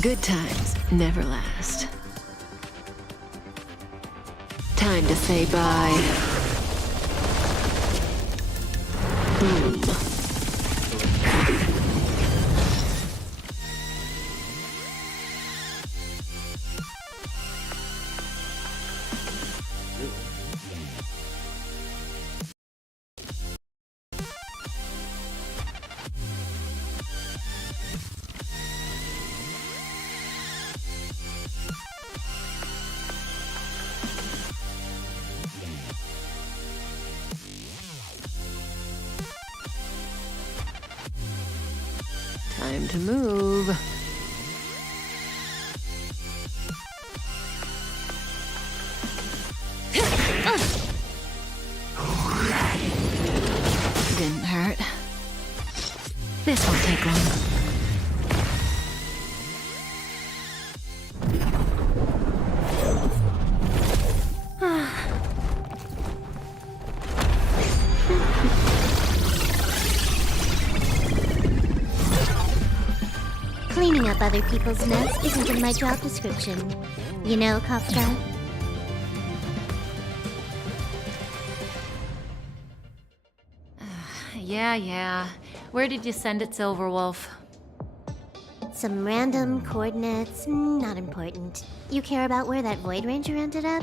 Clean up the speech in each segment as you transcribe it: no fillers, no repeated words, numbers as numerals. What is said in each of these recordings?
Good times never last. Time to say bye. Boom. Time to move. Didn't hurt. This won't take long. Cleaning up other people's mess isn't in my job description. You know, Kafka? Yeah. Where did you send it, Silverwolf? Some random coordinates, not important. You care about where that Void Ranger ended up?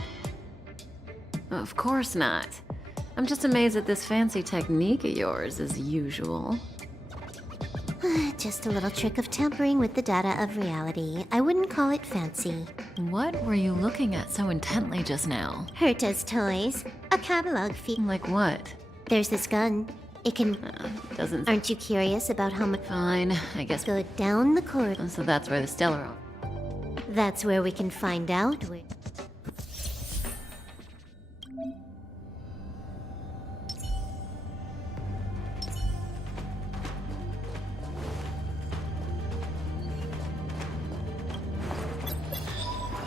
Of course not. I'm just amazed at this fancy technique of yours, as usual. Just a little trick of tampering with the data of reality. I wouldn't call it fancy. What were you looking at so intently just now? Herta's toys. A catalog fee. Like what? There's this gun. It can... Doesn't... Aren't you curious about how much... Fine, I guess... Go down the corridor. So that's where the Stellar are. That's where we can find out where...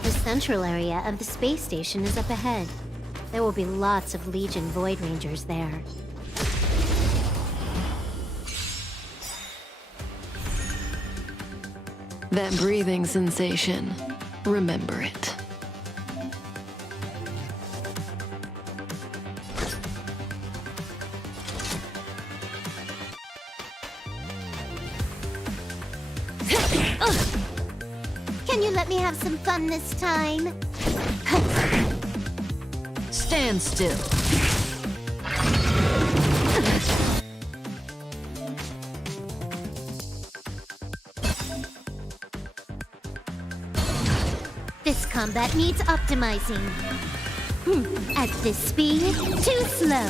The central area of the space station is up ahead. There will be lots of Legion Void Rangers there. That breathing sensation. Remember it. Can you let me have some fun this time? Stand still. This combat needs optimizing. At this speed, too slow.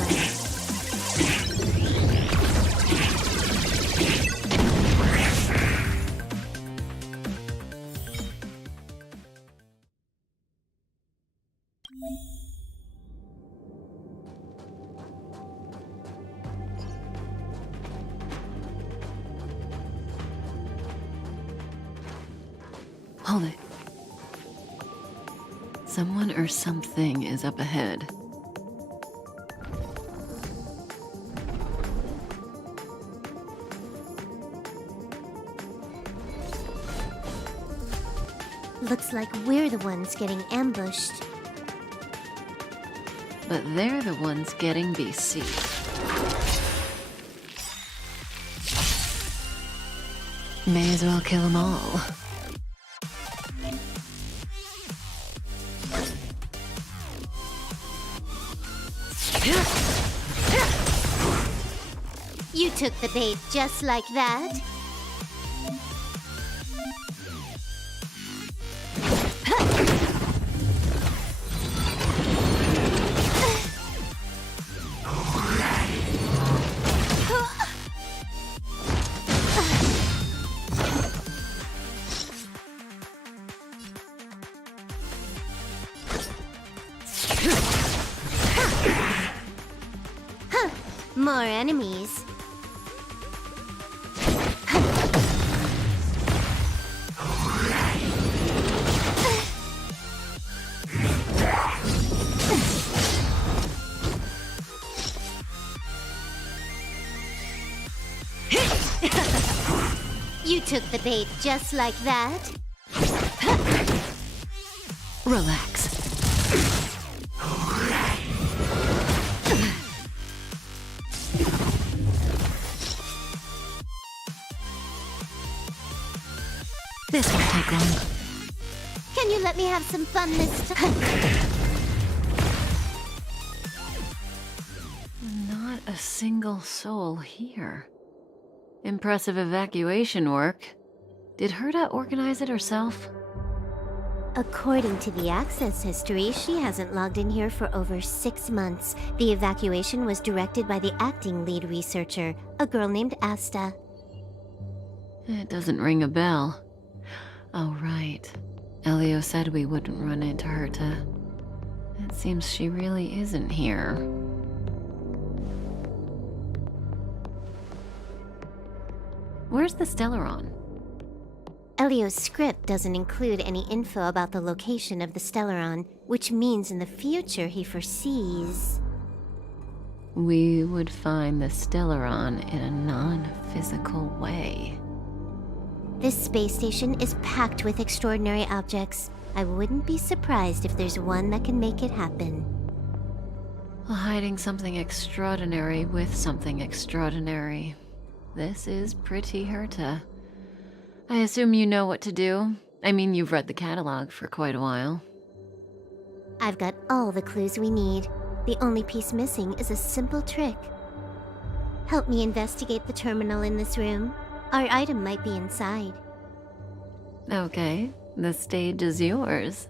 Hold it. Someone or something is up ahead. Looks like we're the ones getting ambushed. But they're the ones getting BC. May as well kill them all. You took the bait just like that. More enemies. took the bait just like that. Relax. This won't take long. Can you let me have some fun this time? Not a single soul here. Impressive evacuation work. Did Herta organize it herself? According to the access history, she hasn't logged in here for over 6 months. The evacuation was directed by the acting lead researcher, a girl named Asta. It doesn't ring a bell. Oh, right. Elio said we wouldn't run into Herta. It seems she really isn't here. Where's the Stellaron? Elio's script doesn't include any info about the location of the Stellaron, which means in the future he foresees... We would find the Stellaron in a non-physical way. This space station is packed with extraordinary objects. I wouldn't be surprised if there's one that can make it happen. Hiding something extraordinary with something extraordinary. This is pretty Herta. I assume you know what to do. I mean, you've read the catalog for quite a while. I've got all the clues we need. The only piece missing is a simple trick. Help me investigate the terminal in this room. Our item might be inside. Okay, the stage is yours.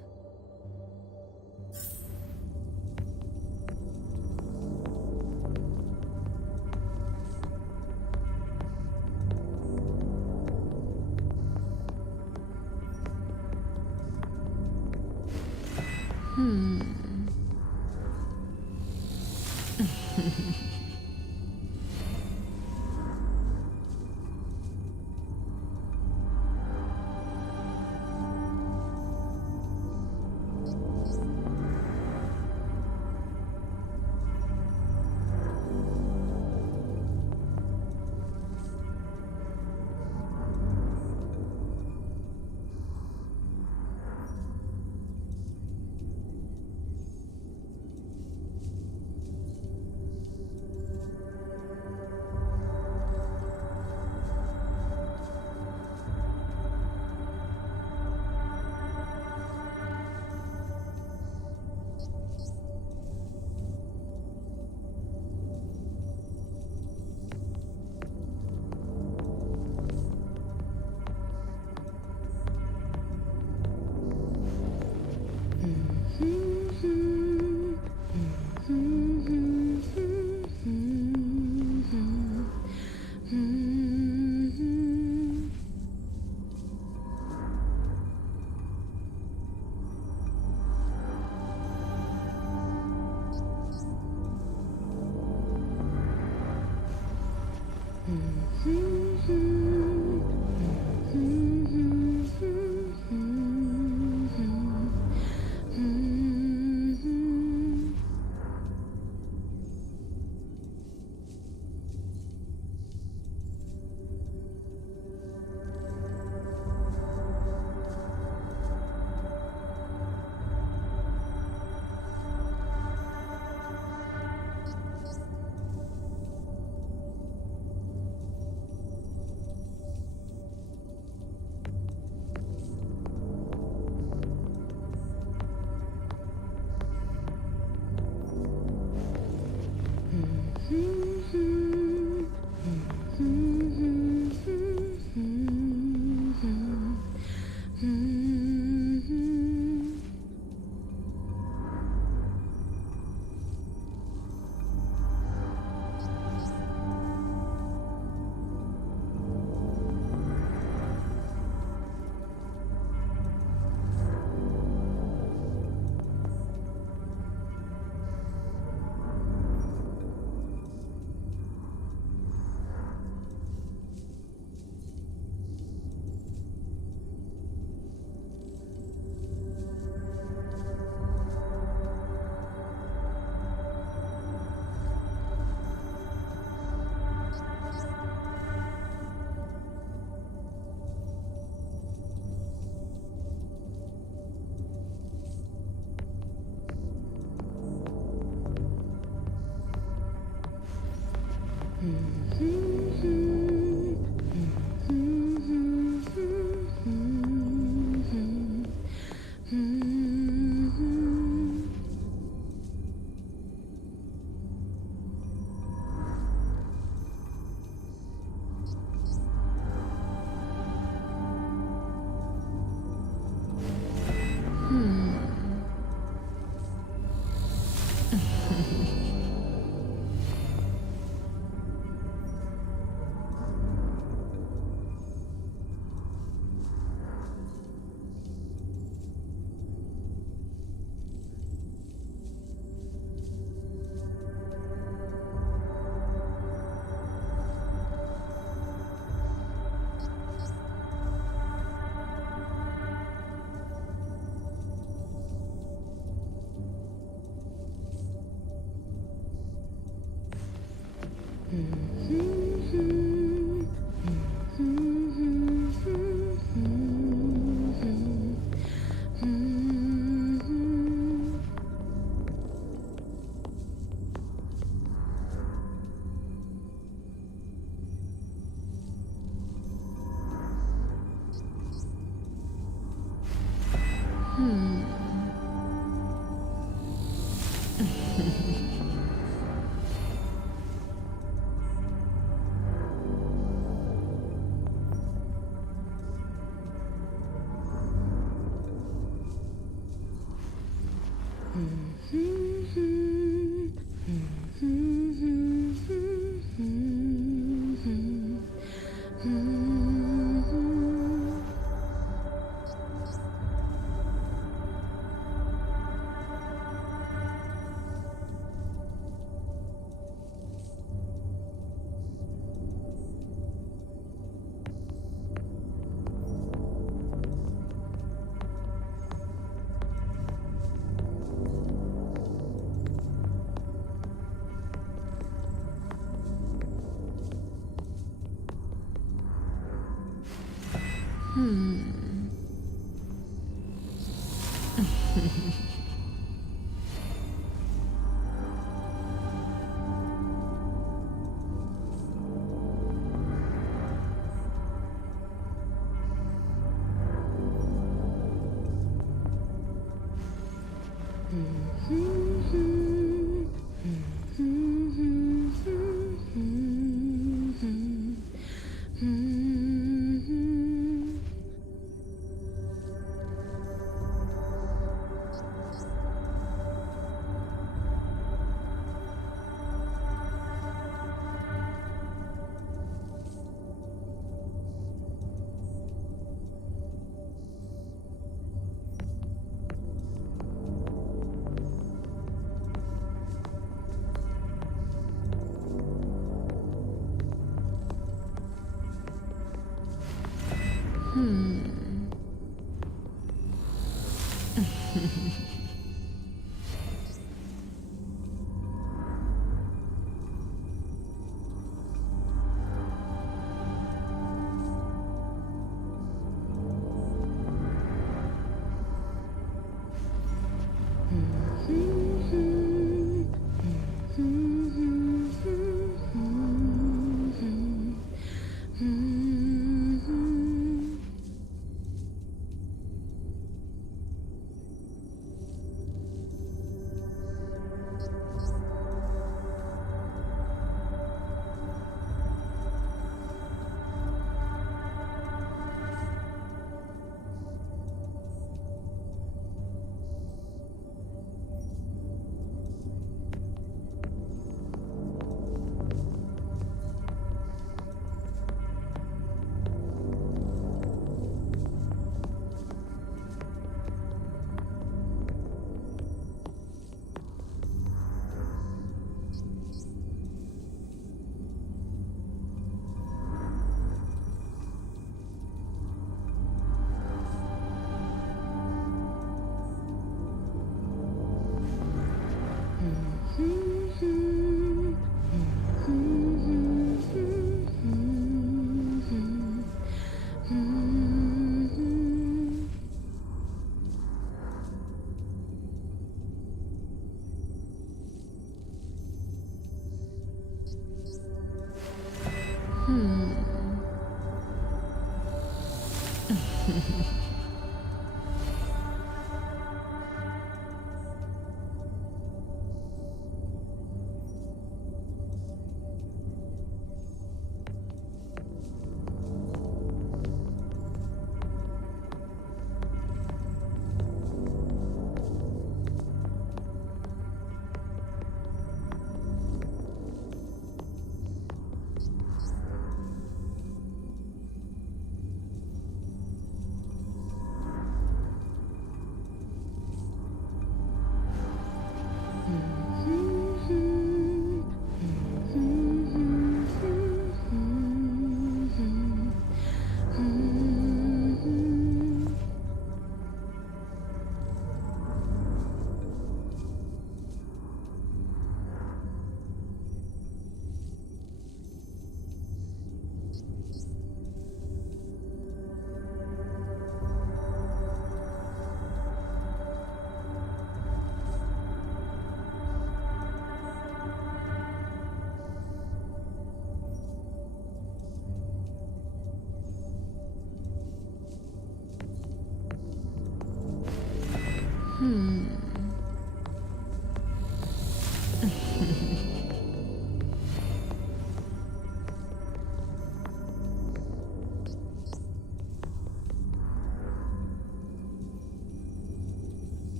Hmm.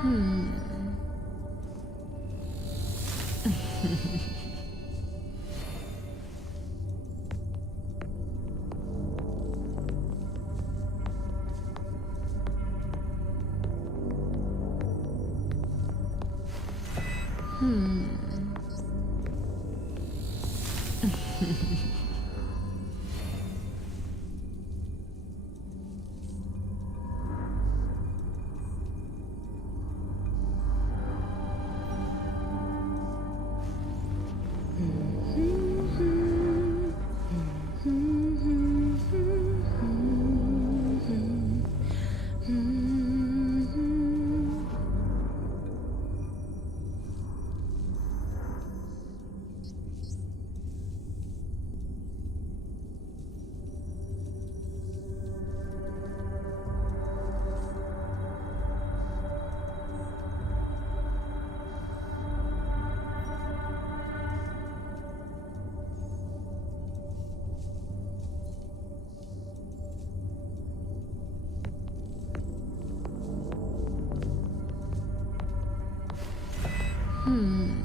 Hmm. Hmm. Hmm.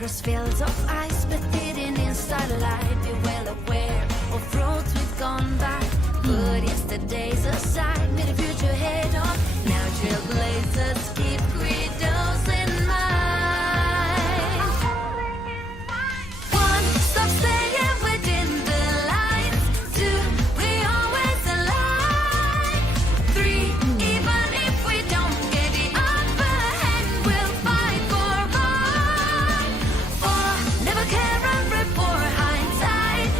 Across fields of ice, but hidden in starlight. Be well aware of roads we've gone by. Put yesterday's aside, made a future head on. Now trailblazers keep credos in mind. One, stop staying within the lines. Two, we always align. Three, even if we don't get the upper hand, we'll fight for right. Four, never care and report hindsight.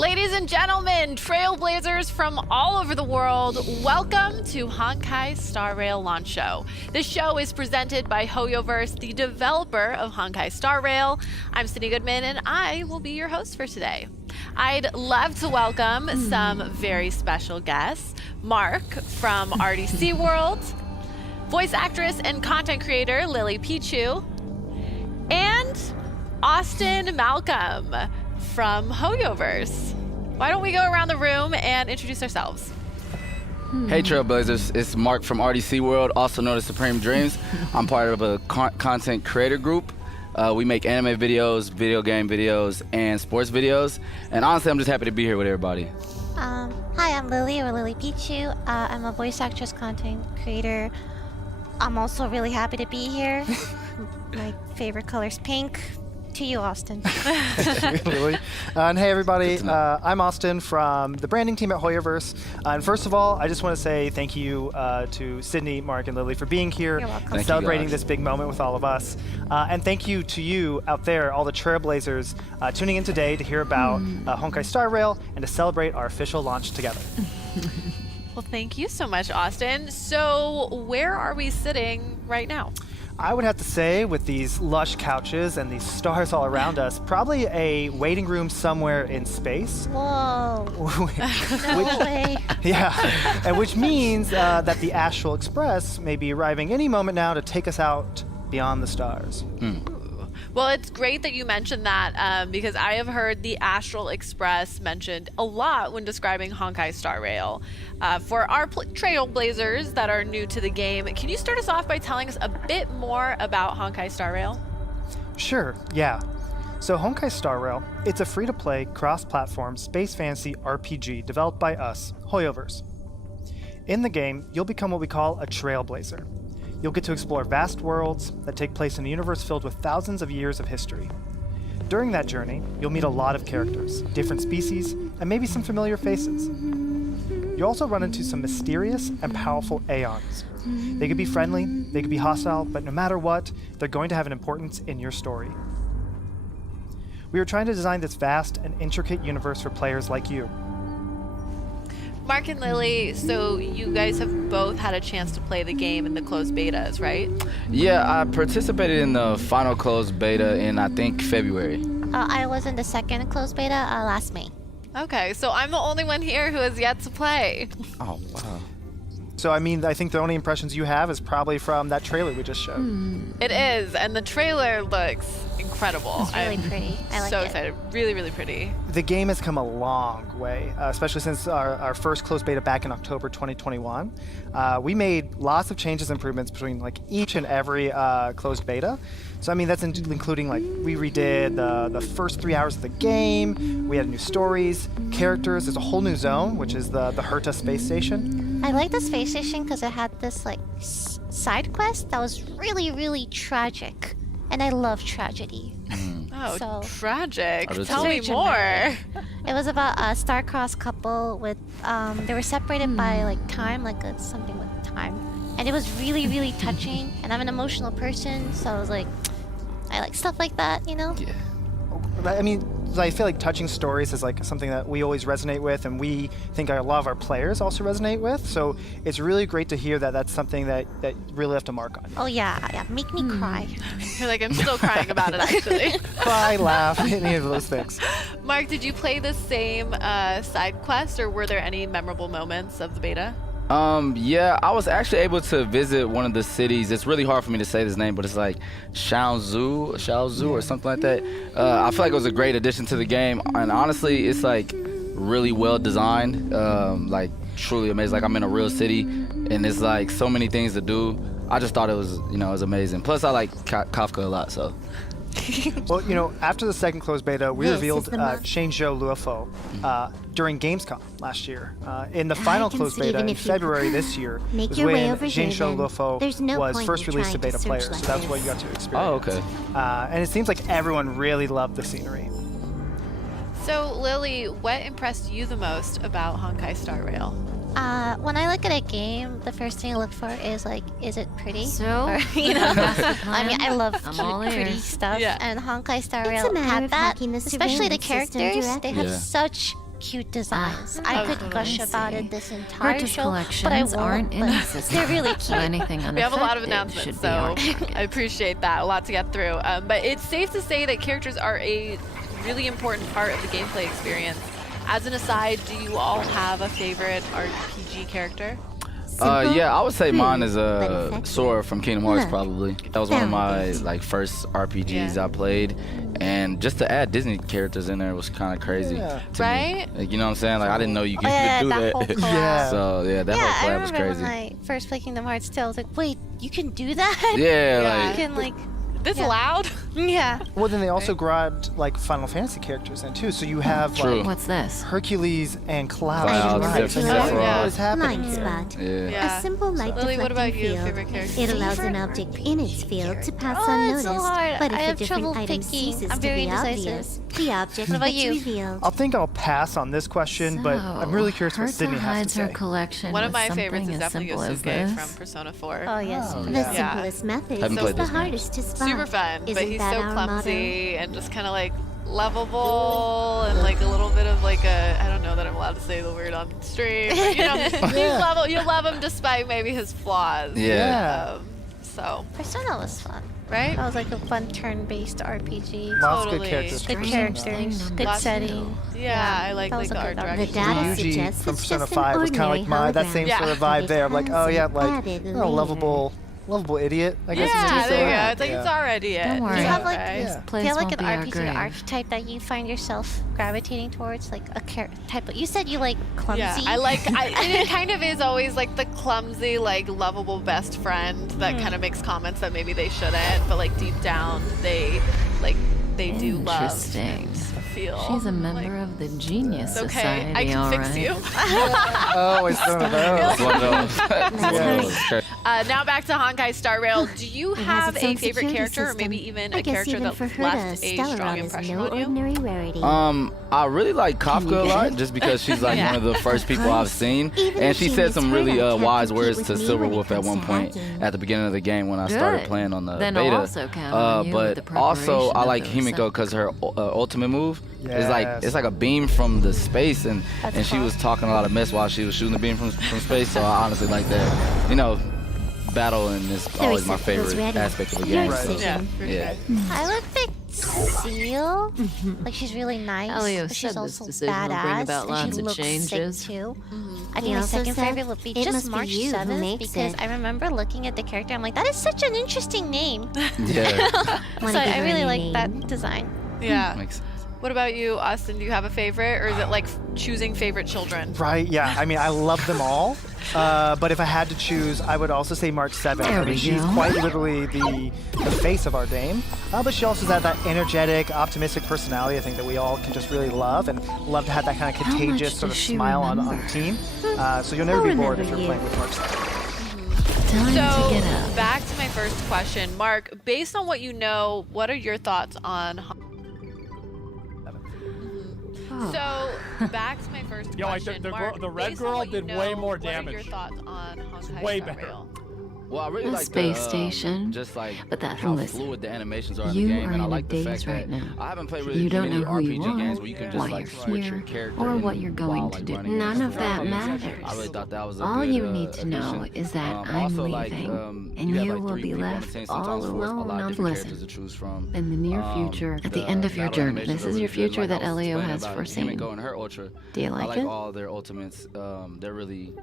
Ladies and gentlemen, trailblazers from all over the world, welcome to Honkai StarRail Launch Show. This show is presented by HoYoverse, the developer of Honkai StarRail. I'm Sydney Goodman, and I will be your host for today. I'd love to welcome some very special guests. Mark from RDC World, voice actress and content creator Lily Pichu, and Austin Malcolm from HoYoverse. Why don't we go around the room and introduce ourselves? Hey Trailblazers, it's Mark from RDC World, also known as Supreme Dreams. I'm part of a content creator group. We make anime videos, video game videos, and sports videos. And honestly, I'm just happy to be here with everybody. Hi, I'm Lily, or Lily Pichu. I'm a voice actress, content creator. I'm also really happy to be here. My favorite color's pink. To you, Austin. Lily. And hey, everybody. I'm Austin from the branding team at HoYoverse. And first of all, I just want to say thank you to Sydney, Mark, and Lily for being here and celebrating this big moment with all of us. And thank you to you out there, all the trailblazers, tuning in today to hear about Honkai StarRail and to celebrate our official launch together. Well, thank you so much, Austin. So where are we sitting right now? I would have to say, with these lush couches and these stars all around us, probably a waiting room somewhere in space. Whoa. No way. Yeah, and which means that the Astral Express may be arriving any moment now to take us out beyond the stars. Well, it's great that you mentioned that because I have heard the Astral Express mentioned a lot when describing Honkai StarRail. For our trailblazers that are new to the game, can you start us off by telling us a bit more about Honkai StarRail? Sure, yeah. So Honkai StarRail, it's a free-to-play, cross-platform space fantasy RPG developed by us, HoYoverse. In the game, you'll become what we call a trailblazer. You'll get to explore vast worlds that take place in a universe filled with thousands of years of history. During that journey, you'll meet a lot of characters, different species, and maybe some familiar faces. You'll also run into some mysterious and powerful Aeons. They could be friendly, they could be hostile, but no matter what, they're going to have an importance in your story. We are trying to design this vast and intricate universe for players like you. Mark and Lily, so you guys have both had a chance to play the game in the closed betas, right? Yeah, I participated in the final closed beta in, I think, February. I was in the second closed beta last May. Okay, so I'm the only one here who has yet to play. Oh, wow. So, I think the only impressions you have is probably from that trailer we just showed. It is, and the trailer looks incredible. It's really pretty. I like so it. excited. Really, really pretty. The game has come a long way, especially since our first closed beta back in October 2021. We made lots of changes and improvements between each and every closed beta. So that's including we redid the first 3 hours of the game. We added new stories, characters. There's a whole new zone, which is the Herta space station. I like the space station because it had this side quest that was really, really tragic. And I love tragedy. Oh, So- tragic. Oh, Tell very me more. It was about a star-crossed couple with, they were separated by time, something with time. And it was really, really touching. And I'm an emotional person, so I was I like stuff like that, you know? Yeah. I feel like touching stories is something that we always resonate with, and we think a lot of our players also resonate with. So it's really great to hear that that's something that really left a mark on you. Oh yeah, make me cry. You're I'm still crying about it, actually. Cry, laugh, any of those things. Mark, did you play the same side quest, or were there any memorable moments of the beta? Yeah, I was actually able to visit one of the cities. It's really hard for me to say this name, but it's Shaozu or something like that. I feel like it was a great addition to the game, and honestly, it's really well designed, truly amazing. I'm in a real city, and it's so many things to do. I just thought it was, it was amazing. Plus, I like Kafka a lot, so. Well, after the second closed beta, we This revealed is the month. Shenzhou Luofo during Gamescom last year. In the final can closed see beta even in if you February this year make was your way when over here, Shenzhou then. Luofo There's no was point first in released to trying beta to players, search so like that's what this. you got to experience. Oh, okay. And it seems like everyone really loved the scenery. So, Lily, what impressed you the most about Honkai StarRail? When I look at a game, the first thing I look for is is it pretty? So, Or, that's the plan. I love I'm cute, all pretty ears. stuff, Yeah. and Honkai It's a StarRail matter had of that. hacking the Especially the surveillance system characters, directly. they have Yeah. such cute designs. I could totally. gush about it this entire Purchase show, but I collections won't. aren't in but the system. they're really So cute. anything unaffected We have a lot of should announcements, be so on target. I appreciate that. A lot to get through. But it's safe to say that characters are a really important part of the gameplay experience. As an aside, do you all have a favorite RPG character? Simple, Yeah, I would say mine is but effective. Sora from Kingdom Hearts. Look, Probably that was one of my found it. like first RPGs Yeah. I played, and just to add Disney characters in there was kind of crazy. Yeah. To Right? Me. Like, you know what I'm saying? Like I didn't know you could, Yeah, do that that. whole collab. Yeah. So yeah, that Yeah, whole I collab was remember crazy. when I first played Kingdom Hearts 2, I was like, wait, you can do that? Yeah, Yeah. You like can like, This Yeah. loud? yeah. Well, then they also grabbed like Final Fantasy characters in too. So you have True. like What's this? Hercules and Cloud. Cloud, right? Sephiroth. So Yeah. what is happening Blind here? spot. yeah. Yeah. A simple light Lily, what about deflecting you? field. Favorite character? It allows an Favorite object in its field to pass Oh, unnoticed. it's so hard. But if I a have different trouble item picking. ceases I'm to very be indecisive. obvious, the object What about gets you? revealed. I'll think I'll pass on this question, but I'm really curious what Herta Sydney has hides to her say. collection One of with my something favorites is as definitely simple as Yosuke this. from Persona 4. Oh, yes. Oh, The yeah. simplest method Haven't is played the this game. hardest to spot. Super fun, but Isn't he's that so our clumsy and just kind of like lovable and like a little bit of like a, I don't know that I'm allowed to say the word on stream, but you know, you love him despite maybe his flaws. Yeah. So, Persona was fun. right? That was like a fun turn-based RPG. Lots of Totally. good characters. Good Strange characters, thing, good Lots- setting. Yeah, I like that was the a art good art. The direction. data Ryuji suggests from it's Persona just an 5 was kind of ordinary like my that same hologram. Yeah. sort of vibe there. I'm like, It oh has yeah, some like added you know, layer. lovable idiot. I guess. Yeah, is there you go. yeah. It's like it's Yeah. already it. Don't worry. Do you have like Right? Yeah. do you Place have like won't an be our RPG grave. archetype that you find yourself gravitating towards, like a type of? You said you like clumsy. Yeah, and it kind of is always like the clumsy, like lovable best friend that kind of makes comments that maybe they shouldn't, but like deep down they do love. Interesting. and Feel. She's a member of the Genius It's okay, Society, I can all fix right. you. Oh, it's one of those. It's one of those. Yeah. Now back to Honkai StarRail. Do you It has have its a own favorite security character, or system. maybe even I a guess character even that for her, left a strong Stellaron is impression no on you? ordinary rarity. I really like Kafka a lot, just because she's like one of the first people I've seen, Even and if she she said some misheard, really I can't wise compete words with to me Silverwolf when it at comes one to point hacking. at the beginning of the game when I started Good. playing on the Then I'll beta. also count on you with the But also preparation I of like the Himiko because her ultimate move is like Yes. it's like a beam from the space, and That's she fun. was talking a lot of mess while she was shooting the beam from space. So I honestly like that. You know, battling is always my receptacle's favorite ready. aspect of the Your game. Right. So, decision. Yeah, for yeah. sure. I would pick Seal. Like she's really nice, Elio but she's said this also decision will bring badass, about and lots she of looks changes. sick too. I He think my also second said, favorite would be "It just must be March you who 7th makes because it." I remember looking at the character. I'm like, that is such an interesting name. Yeah. Wanna So give I her really a like name? that design. Yeah. Makes sense. What about you, Austin? Do you have a favorite, or is it like choosing favorite children? Right, yeah. I mean, I love them all. But if I had to choose, I would also say March 7th. There I mean, we she's go. quite literally the face of our game. But she also has that energetic, optimistic personality I think that we all can just really love and love to have that kind of How much contagious sort of does she smile on the remember? team. So you'll never I'll be bored if remember you're you. playing with March 7th. Time to So get up. back to my first question, Mark. Based on what you know, what are your thoughts on? Oh. So back to my first Yo, question, the Mark. the red based on girl what you did way know, more What are your damage. thoughts on Honkai way Star better. Rail? Well, I really The like space the, station. just like But that- how listen, fluid the animations are in you the game, are and I in a like the daze fact right that now. I haven't played really You don't many know who you RPG are, games where you can just why like you're switch your here, character or and what you're going while, to like, do. running None and of stuff. that Yeah. matters. I really thought that was a All good, you need to know addition. is that I'm also, leaving, and you have, you like, will three be people on the left team all sometimes, so it's a alone. lot of Now different listen, characters to choose from. in the near future, at the end of your battle journey, animations this are is your really good. future Like that I was Elio explaining has about foreseen. Himiko and her Ultra. Do you I like like it? all their ultimates. They're really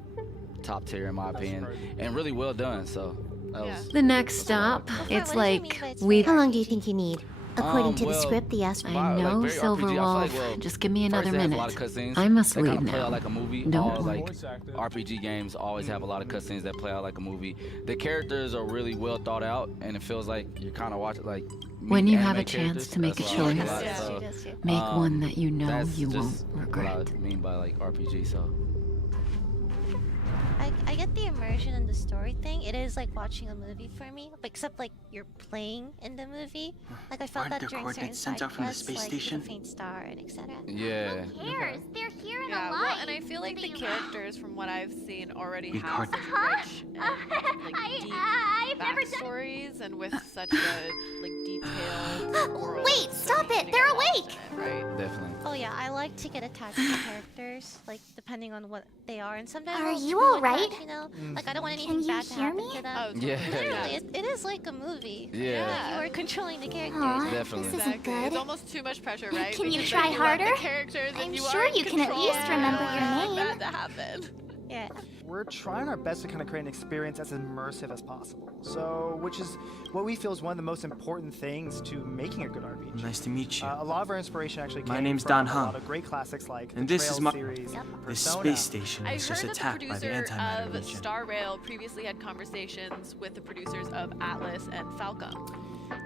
top tier in my opinion, and really well done. So that Yeah. was The next stop, What it's do you mean like by it's we. How long do you think you need? According to the well, script, the astro. I like, know, very RPG, I feel Silverwolf. like, well, Just give me first another it has a minute. lot of cutscenes I must that kinda leave play now. out like a movie. Don't All worry. like RPG games always have a lot of cutscenes that play out like a movie. The characters are really well thought out, and it feels like you're kind of watching like. When meeting you have anime a chance characters. to make That's a what I like choice, lot, Yes, so, she does too. Make one that you know that's you just won't regret. What I mean by like RPG. So I get the immersion in the story thing. It is like watching a movie for me, but except like you're playing in the movie. Like I felt Aren't that there during certain coordinates side sent out from the quests, space like station? the faint star and etc. Yeah. Who cares? They're here and Yeah, alive. well, and I feel like the They- characters, from what I've seen, already Big have heart. such rich and like deep I've never done. backstories, and with such a like detailed world. Wait, so stop easy it, to they're get lost awake. in it, right? Definitely. Oh yeah, I like to get attached to the characters, like depending on what they are, and sometimes Are I'll you feel alright? attached, you know, like I don't want Can anything you bad to hear happen me? to them. Oh, Yeah. Literally, it is like a movie. Yeah. You are controlling the characters. Aw, Definitely. this isn't Exactly. good. It's almost too much pressure, right? Can you Because try then you let harder? The characters and I'm you sure are in you can at control, least remember your and name. Bad to happen. Yeah. We're trying our best to kind of create an experience as immersive as possible. So, which is what we feel is one of the most important things to making a good RPG. Nice to meet you. A lot of our inspiration actually My came name's from Don a Hung. lot of great classics like And the this Trail is my- series, This Persona. space station I've was heard just that the attacked by the producer antimatter of legion. StarRail previously had conversations with the producers of Atlas and Falcom.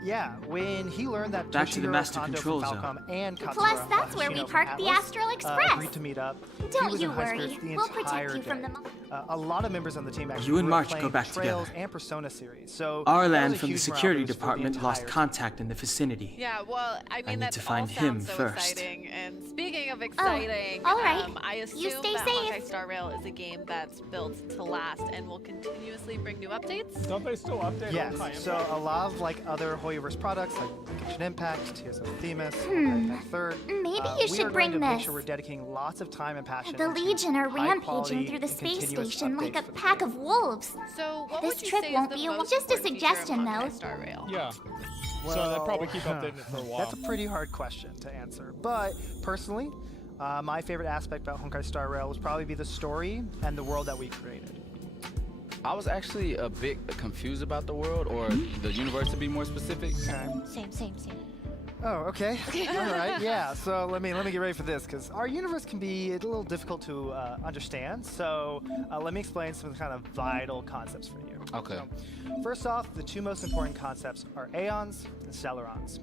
Yeah, when he learned that Back to the Toshihiro master Kondo control from zone. Falcom and Katsura Plus, that's where we Hoshino from parked the Atlas, Astral Express. agreed to meet up. He Don't was you in high worry. spirits the We'll entire protect you from day. them. A lot of members on the team actually You and grew up March go playing back Trails together. and Persona series. So Our that was land a from the huge morale security boost for the department lost entire contact in the vicinity. Yeah, well, I mean, need that to all find him sounds so first. exciting. And speaking of exciting, all right. I assume You stay that safe. Honkai StarRail is a game that's built to last and will continuously bring new updates. Don't they still update Yes, Honkai so Impact? a lot of like other Hoyoverse products like Genshin Impact, Tears of Themis, Impact Third. Maybe you we are should going bring to make this. sure we're dedicating lots of time and passion. The into Legion are high rampaging quality through the and space continuous station like a updates for the pack game. of wolves. So, what This would you trip say won't is be the a- most just a important feature of suggestion, Honkai though. StarRail? Yeah. So they'll probably keep updating it for a while. That's a pretty hard question to answer. But personally, my favorite aspect about Honkai StarRail would probably be the story and the world that we created. I was actually a bit confused about the world, or the universe to be more specific. Okay. Same. Oh, okay. All right. Yeah. So let me get ready for this because our universe can be a little difficult to understand. So let me explain some of the kind of vital concepts for you. Okay. So, first off, the two most important concepts are aeons and stellarons.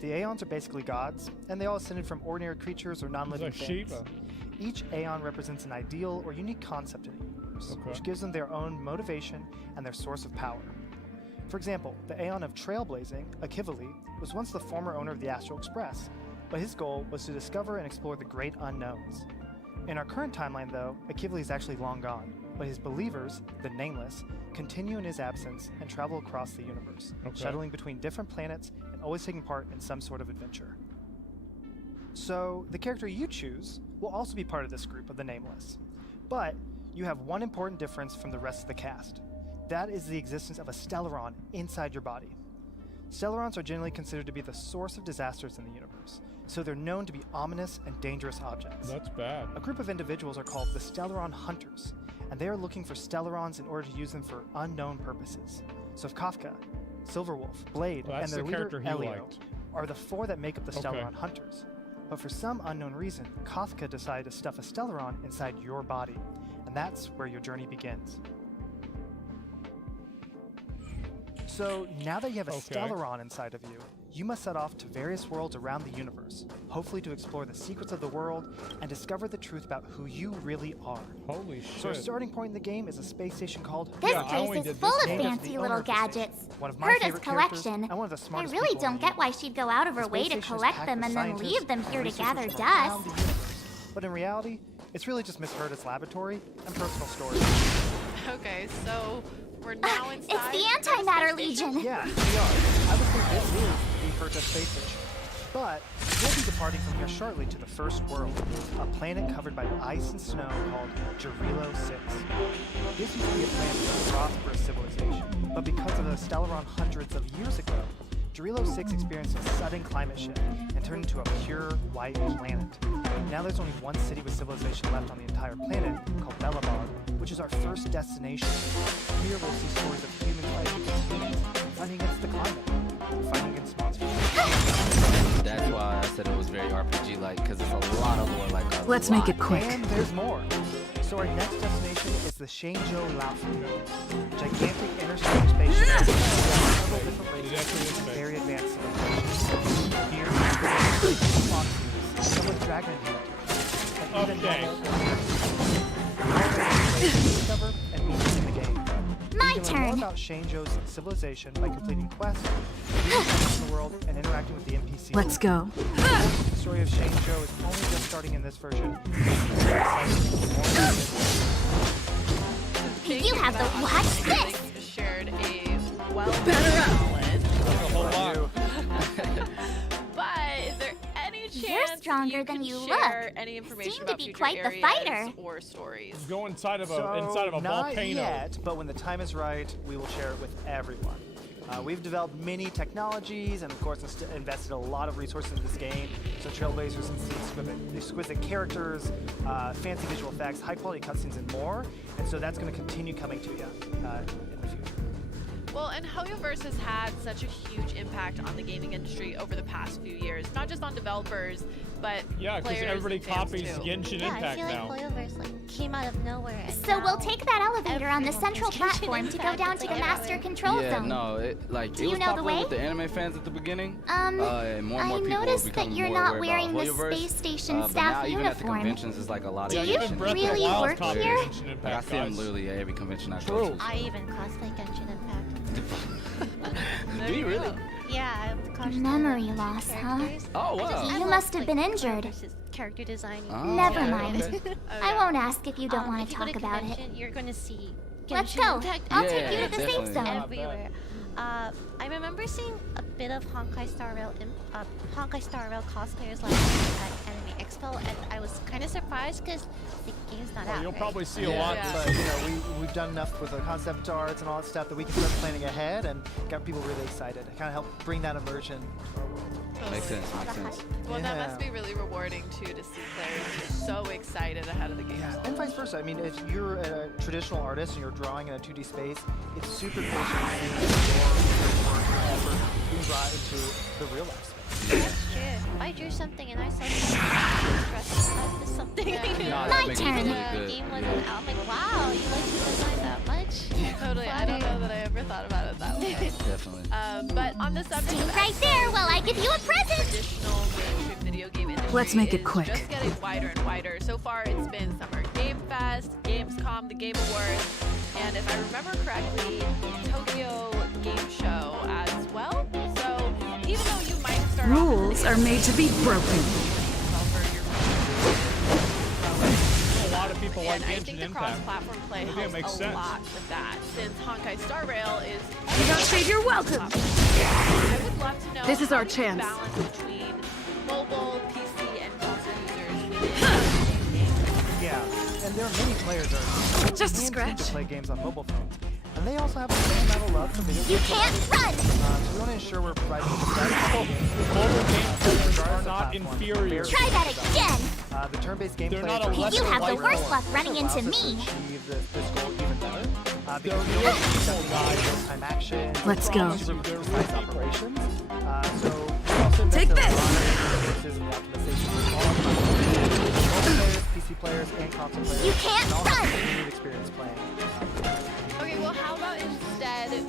The aeons are basically gods, and they all ascended from ordinary creatures or non-living Like things. Shiva. Each aeon represents an ideal or unique concept in the universe, Okay. which gives them their own motivation and their source of power. For example, the Aeon of Trailblazing, Akivali, was once the former owner of the Astral Express, but his goal was to discover and explore the great unknowns. In our current timeline, though, Akivali is actually long gone, but his believers, the Nameless, continue in his absence and travel across the universe, Okay. shuttling between different planets and always taking part in some sort of adventure. So, the character you choose will also be part of this group of the Nameless. But you have one important difference from the rest of the cast. That is the existence of a Stellaron inside your body. Stellarons are generally considered to be the source of disasters in the universe, so they're known to be ominous and dangerous objects. That's bad. A group of individuals are called the Stellaron Hunters, and they are looking for Stellarons in order to use them for unknown purposes. So Kafka, Silverwolf, Blade, Well, and that's their the leader character he Elio liked. are the four that make up the Okay. Stellaron Hunters. But for some unknown reason, Kafka decided to stuff a Stellaron inside your body, and that's where your journey begins. So now that you have a Okay. Stellaron inside of you, you must set off to various worlds around the universe, hopefully to explore the secrets of the world and discover the truth about who you really are. Holy So our shit. starting point in the game is a space station called This Yeah, I only place is did full this of named after fancy the little owner of the station, gadgets. one of my Herta's favorite characters collection. and one of the I smartest really people in don't the get why she'd go out of her The way space to station is collect packed them with and then scientists leave them and here to researchers gather from around dust. the universe. But in reality, it's really just Miss Herta's laboratory and personal storage. Okay, so we're now inside. It's the the Antimatter space station? Legion. Yeah, we are. I would say this is the Herta space station. But we'll be departing from here shortly to the first world, a planet covered by ice and snow called Jarilo 6. This used to be a planet with a prosperous civilization, but because of the Stellaron hundreds of years ago, Jarilo 6 experienced a sudden climate shift and turned into a pure white planet. Now there's only one city with civilization left on the entire planet, called Belobog, which is our first destination. Here we'll see stories of humans fighting against humans, fighting against the climate, and fighting against monsters. That's why I said it was very RPG-like, because it's a lot of lore, like a Let's make lot. it quick. And there's more. So our next destination is the Shenzhou Laofu, gigantic interspace spaceship with several different races and very advanced civilizations. Here, there's monsters, some with dragon inheritors, and even Okay. normal discover You can learn more about Shanzhou's civilization by completing quests, reading the world, and interacting with the NPCs. Let's go. The story of Shangzhou is only just starting in this version. You have the watch I this! think you just shared a wealth of knowledge. A whole lot. But is there any chance You're stronger you than can you share look. any information Seem to about be future quite the areas fighter. or stories? Go inside of a Not volcano. yet, but when the time is right, we will share it with everyone. We've developed many technologies and, of course, invested a lot of resources in this game. So Trailblazers can see exquisite characters, fancy visual effects, high-quality cutscenes, and more. And so that's going to continue coming to you in the future. Well, and HoYoverse has had such a huge impact on the gaming industry over the past few years, not just on developers, but Yeah, because players everybody and fans copies too. Genshin Yeah, I Impact feel now. like HoYoverse came out of nowhere. And So we'll now take that elevator on the everyone central is Genshin platform to go Impact. down It's to the like master everywhere. control Yeah, zone. no, it Do it you was know the popular way? with the anime fans at the beginning. Um, And more and more I people noticed were that becoming you're more not aware wearing about the HoYoverse. space station But staff now, even at the uniform. conventions, it's like a lot of Do Yeah, you even Breath of the really Wild work copies here? Genshin Like, I Impact, see them guys. literally at every convention I True. go to. I even cosplay Genshin Impact. There Do you you really? go. Yeah, I cosplay Memory like loss, huh? characters. Oh, I wow. just- I You love, must have like, been injured. character designing. Oh, Never okay, mind. okay. Oh, I yeah. won't ask if you don't want If to you go talk about it. convention, You're going to see Let's Genshin go. Impact I'll Yeah, take you to the safe definitely. zone. everywhere. I remember seeing a bit of Honkai StarRail cosplayers last year at Anime Expo, and I was kind of surprised because the game's not Well, out. you'll right? probably see a Yeah. lot. Yeah. But we've done enough with the concept arts and all that stuff that we can start planning ahead and got people really excited. It kind of helped bring that immersion to our world. Makes sense, All makes the sense. hype. Well, that Yeah. must be really rewarding too to see players so excited ahead of the game. Yeah, and vice versa. I mean, if you're a traditional artist and you're drawing in a 2D space, it's super cool to see your effort being brought into the real life space. That's true. If I drew something and I saw something dressed up as something. Yeah. No, My that makes it turn. really The good. game Yeah. wasn't out. I'm like, wow, you like the design that much? Totally. I don't know that I ever thought about it that way. Definitely. But on the subject Stay of right there while I give you a present. traditional mainstream video game industry Let's make it is quick. just getting wider and wider. So far, it's been Summer Game Fest, Gamescom, the Game Awards, and if I remember correctly, Tokyo Game Show as well. So even though you might start off as a Rules are made to be broken. developer, A lot of people like and I think Genshin the Impact. cross-platform play I think it helps makes a sense. lot with that, since Honkai StarRail is. You don't trade, you're welcome. I would love to know. This is how our do you chance. balance between mobile, PC, and console users within the game. Yeah, and there are many players that are Just a keen scratch. to play games on mobile phones, and they also have a same amount of love for video You games. can't run. So we want to ensure we're providing the best games. Mobile game players are Regardless of not platform. inferior. Try that again. The turn-based gameplay. They're not a for lesser You have the life worst form. luck running allows into us to me. achieve this goal even better. Because They're we not don't accept real-time action. Let's go. Super precise operations. So we also invest Take in a this. lot of resources and optimization for all platforms. Mobile players, PC players, and console players. You can't can all run. have a smooth experience playing. Okay, well, how about instead we and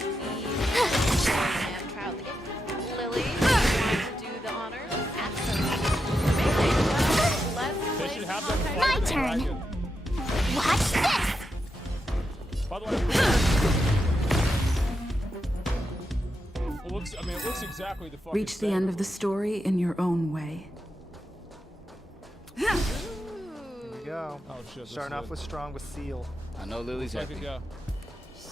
try out the game? Lily, you want to do the honors? Absolutely. Amazing. Well, let's They play should some have them Honkai fight My the turn. dragon. Watch this. By the way, it looks exactly the fucking Reach the same. end of the story in your own way. There you go. Oh shit! that's Starting off good. with strong with Seal. I know Lily's Looks like happy. it,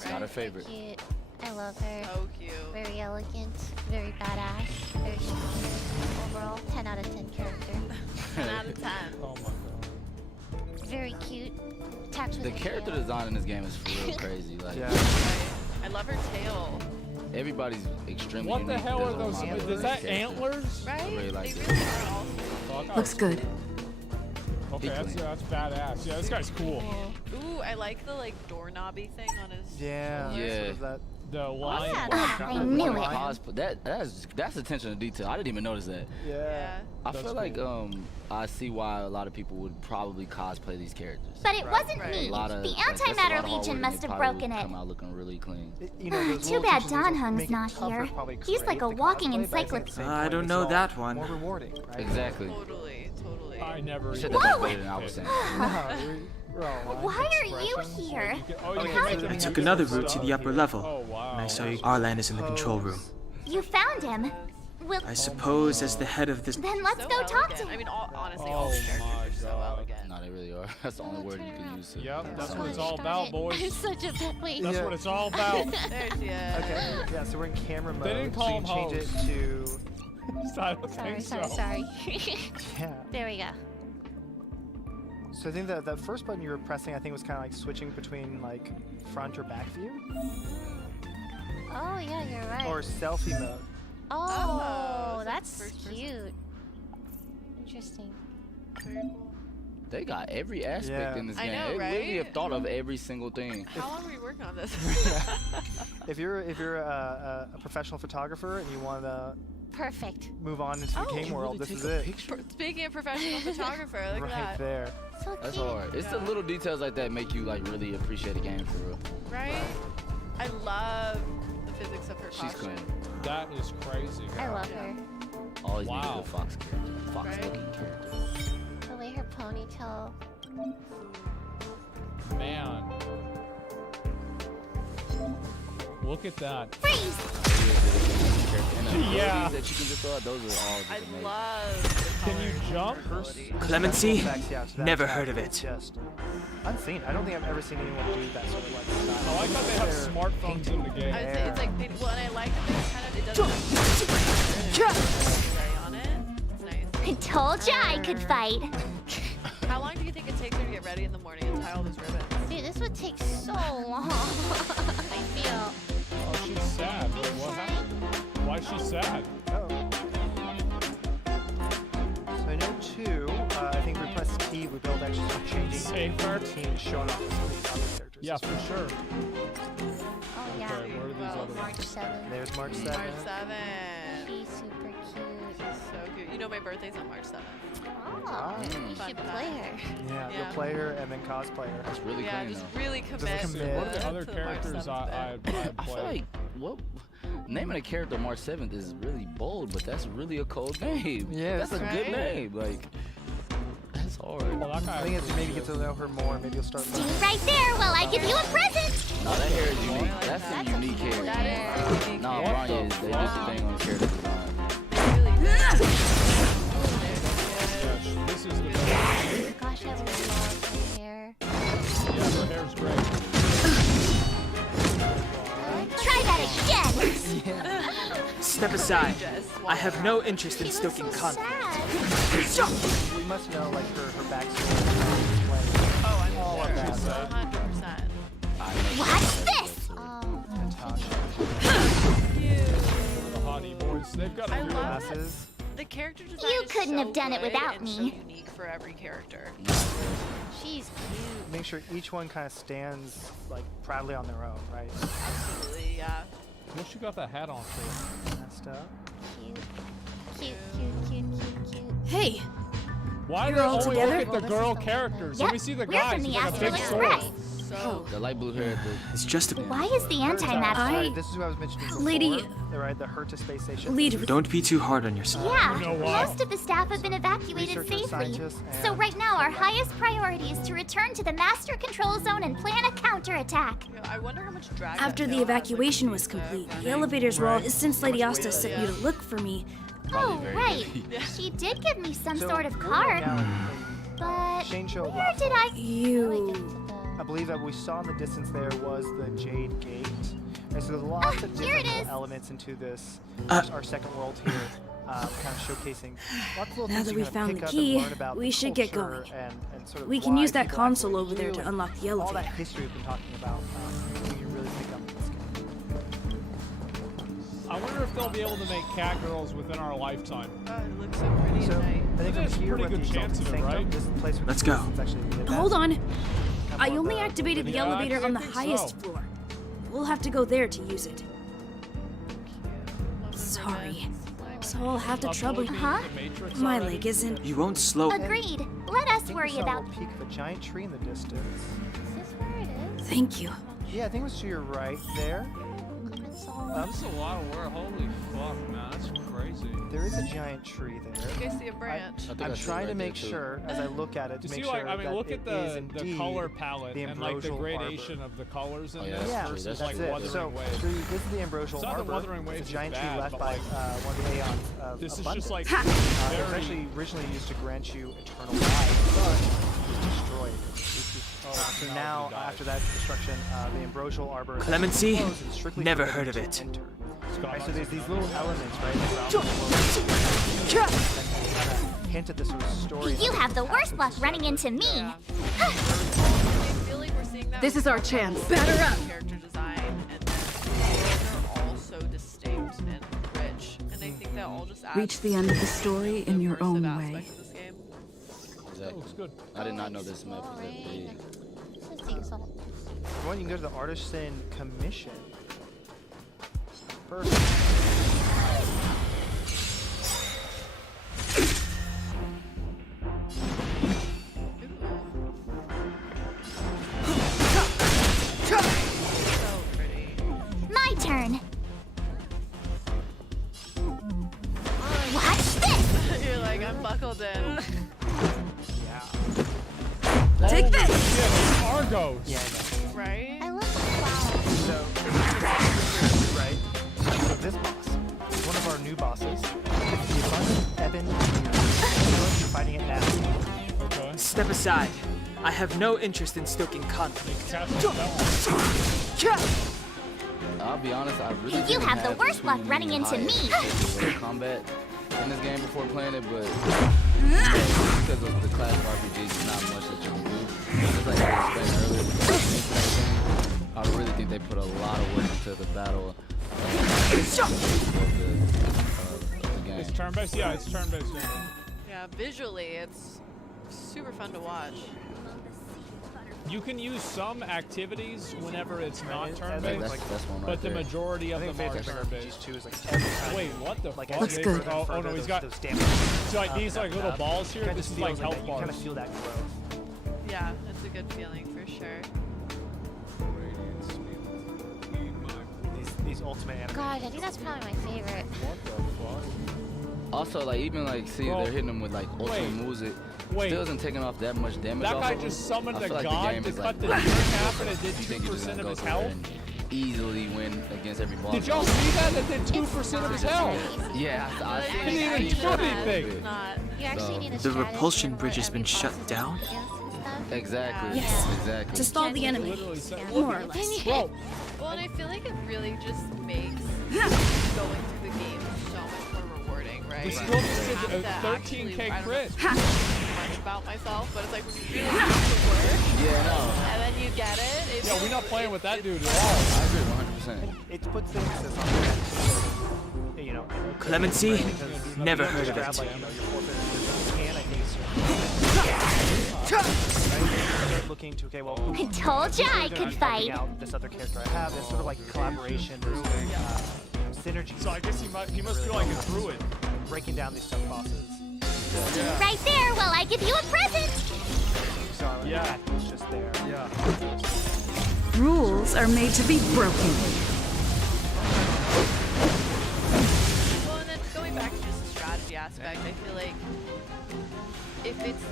yeah. Not her favorite. Cute. I love her. So cute. Very elegant, very badass, very cute. Overall, 10 out of 10 character. 10 out of 10. Oh my god. Very cute. Attached with The a character tail. design in this game is for real crazy. Like Yeah. Right. I love her tail. everybody's extremely What the unique. hell There's are a those? lot of Is that characters. antlers? Right? really like they it. really are all Fuck, Looks good. Okay, that's badass. Yeah, this guy's cool. Ooh, I like the like doorknobby thing on his Yeah. shoulder. Yeah. Sort of that. The lion. I knew it. That's attention to detail. I didn't even notice that. Yeah. Yeah. I That's feel like I see why a lot of people would probably cosplay these characters. But it wasn't Right. me. A lot of, The like, that's a lot Antimatter of hard Legion work, must and they have probably broken would it. Come out looking really clean. You know, those Too little bad features Don make Hung's it not tougher, here. probably He's create like a the walking cosplay, but I think at the encyclopedia. same I point, don't it's know all that one. More rewarding, right? Exactly. Totally, totally. I never. Shit even that Whoa! better than I was saying. No, Why are you here? I took another route to the upper level, Oh, wow. and I saw Arlan is in the control room. You found him. Well, I suppose as the head of this... then let's So go talk to elegant. him. I mean, honestly, all the characters are so elegant. No, they really are. That's the only word you can use. Yep, that's what it's Gosh, all darn about, it. boys. I'm such a pet. Wait. That's what it's all about. There she is. Okay, yeah, so we're in camera mode. They didn't call so you him can change it hoes. to I don't think Sorry. yeah. There we go. So I think that the first button you were pressing, I think, was kind of like switching between like front or back view, Oh yeah, you're right. or selfie mode. Oh, so it's that's first person. cute. Interesting. They got every aspect Yeah. in this I game. know, They really right? have thought of every single thing. How long were you working on this? If you're a professional photographer and you want to Perfect. move on into the Oh, game you world, this is it. Speaking of professional photographer, look Right at that. there. So That's cute. hard. It's the little details like that make you like really appreciate a game for real. Right? I love the physics of her She's costume. clean. That is crazy. I love Yeah. her. Always need a Wow. good Fox character. Fox Right? looking character. The way her ponytail. Man. Look at that. Freeze! And the Yeah. abilities that you can just throw out, those are all just I amazing. love the Can you colors and jump? the ability. Clemency? Effects, yeah, so Never that's- heard of it's it. Just unseen. I don't think I've ever seen anyone do that sort of like style. I like how they have They're smartphones in the game. I would say it's like, well, and I like that they kind of, it doesn't right on it. It's nice. I told ya I could fight. How long do you think it takes her to get ready in the morning and tie all those ribbons? Dude, this would take so long. I feel. Oh, she's sad. What happened? Why is she sad? Oh. So I know too. I think we press T, we build actually some changing Save her. routines showing off the other characters. Yeah, for sure. Oh yeah. Okay, where are these Well, other March ones? 7th. There's March 7th. March 7th. She's super cute. So cute. You know my birthday's on March 7th. Oh, you Fun should fact. play her. Yeah, Yeah. you'll play her and then cosplay her. That's really Yeah, clean just though. really commit. commit. What are the other to the March characters 7th I bit. I feel played? like what naming a character March 7th is really bold, but that's really a cold name. Yeah, that's a right? good name. Like that's hard. Well, that guy I think as you maybe get to know her more, maybe you'll start Stay learning. right there while I give you a present. No, that hair is unique. like That's that. a unique hair. That is a unique No, hair. Brian is. They did the thing on character design. They really did. Yeah, this is the Gosh, I love her hair. yeah, her hair's great. Try that again. Step aside. Just I have no interest in She stoking looks so conflict. sad. We must know like her backstory. Like, Oh, I'm all of sure. that. 100%. Watch this. Oh, Natasha. The hottie boys. They've got I a good love Glasses. The character design You is couldn't so have done it good without and so me. unique for every character. she's cute. Make sure each one kind of stands like proudly on their own, right? Absolutely, yeah. What she got that hat on for? Messed up. Cute. Cute, cute, cute, cute, cute. Hey, Why do You're they all only together? look at the Well, this girl is the characters? Yep, Let me see the we're guys from the with a big Astral sword. Express. So The light blue hair. It's just a... Why is the anti-map? I- This is who I was mentioning before. Lady- Right, the Herta space station. lead. Don't be too hard on yourself. Yeah, You know why? most of the staff have been evacuated Researchers, safely. scientists, So and- right now, our highest priority is to return to the master control zone and plan a counterattack. you know, I wonder how much drag After that the they'll have, like, evacuation with was complete, running. the elevators were all. Right. Since Lady How much Asta weight sent is you it? to look for me, Probably Oh, very right. heavy. She did give me some So, sort of we're card, now in but Shane showed where last did time. I? How do I get you. into I the... believe that we saw in the distance there was the Jade Gate. And so there's lots of here it different is. elements into this, our second world here, kind of showcasing lots of little Now things that you we kind of found pick the up key, and learn about we the should get culture going. and sort of We can why use that people console actually over there do to and unlock the all that elevator. history we've been talking about. We can really pick up in this game. I wonder if they'll be able to make cat girls within our lifetime. Oh, it looks so pretty So tonight. I think There's from a here pretty we're at good the chance Exalted of it, Sanctum. right? This is the place where Let's the go. citizens actually live at. Hold on. Kind of I more only of the activated the Yeah, elevator I on the think highest so. floor. We'll have to go there to use it. Love the Sorry. ribbons. So I'll have to Stop trouble looking you. at the Matrix My already. leg isn't. You won't slow... Agreed. Let I us think we worry saw a about. little peak of a giant tree in the distance. Is this where it is? Thank you. Yeah, I think it was to your right there. Common soul. That's a lot of work. Holy fuck, man. That's crazy. crazy. There is a giant tree there. I think I see a branch. I think I'm I see it trying to right make there, too. sure, as I look at it, to You make see, sure like, I mean, that look it at is the indeed color palette the and like the ambrosial gradation arbor. of the colors in Oh, yeah, this Yeah, versus that's like that's it. Wuthering So Waves. this is the ambrosial It's not that arbor. Wuthering Waves It's a is giant tree bad, left but, by like, one of the aeons of This is abundance. just like It was very. actually originally used to grant you eternal life, but it was destroyed. So now, after that destruction, the ambrosial arbor is Clemency? closed and strictly Never forbidden heard of to it. enter. Scott, Right, so I'm there's so these done. little elements, right, that kind of hint at this sort of story. You have the worst luck running into me. Yeah. I feel like we're seeing that. This with is our some chance. of Batter the up. Character design, and then they're all so distinct and rich, and I think that all just adds Reach the end of the story in your immersive own aspect way. of this game. Exactly. Looks good. I did not know this map was that Alright. big. This is sea salt. Well, you can go to the Artisan Commission. Perfect. So pretty. My turn. Watch this. You're like, I'm buckled in. Yeah. Take this! Yeah, Argos. Yeah, I know. Right? I love the flowers. So, right. So this boss is one of our new bosses. It's the abundant Ebon Deer. We're going to be fighting it now. Okay. Step aside. I have no interest in stoking conflict. Cast that one. I'll be honest, I really You didn't have the have worst too luck many running into high me. expectations for combat in this game before playing it, but because of the class of RPGs, there's not much that you can do. Just like I was explaining earlier, with the games that I've seen, I really think they put a lot of work into the battle of the game. It's turn-based? Yeah, it's turn-based. Yeah. Yeah, visually, it's super fun to watch. You can use some activities whenever it's not Right, turn-based, That's one right but the there. majority I of think them are favorite turn-based. RPGs too is like every time. Wait, what the Like fuck? Looks good. Oh, no, he's got. those damage. So like these like little balls here. Kinda This is feels like that. health You kind bars. of feel that growth. Yeah, it's a good feeling for sure. These ultimate animations. God, I think that's probably my favorite. What the fuck? Also, like even like see Bro, they're hitting them with like ultimate wait, moves. It wait. still isn't taking off that much damage. That off guy of just them. summoned I a feel like god game to is, cut like, the deer in half and it did you think you're just 2% gonna of go his through there health. and easily win against every boss. Did y'all see that? It did 2% of his health. Yeah, I Like, see. Didn't I even see do that. anything. It's not. You actually need a The strategy repulsion on bridge what has been every shut boss is down? up against and stuff. Exactly. Yes. Exactly. To stall the enemy. Literally said, More or less. bro, Well, and I feel like it really just makes going through the game so much more rewarding, right? the You skill just have did to a actually- 13k I don't crit. know much about myself, but it's like when you really have to work, Yeah, no. and then you get it. Yeah, we're not playing with that dude at all. I agree 100%. It puts the emphasis on that. You know. Clemency? Right, because Never you don't heard just of grab, it. like, you know, your forfeit can, I think it's right? Looking to, okay, well, I told ya I they're could not helping fight. out this other character I have. It's sort of like collaboration, synergy. So I guess he must feel like a druid. Breaking down these tough bosses. Right there while I give you a present. So I like Yeah. that was just there. Yeah. Rules are made to be broken. Well, and then going back to just the strategy aspect, I feel like if it's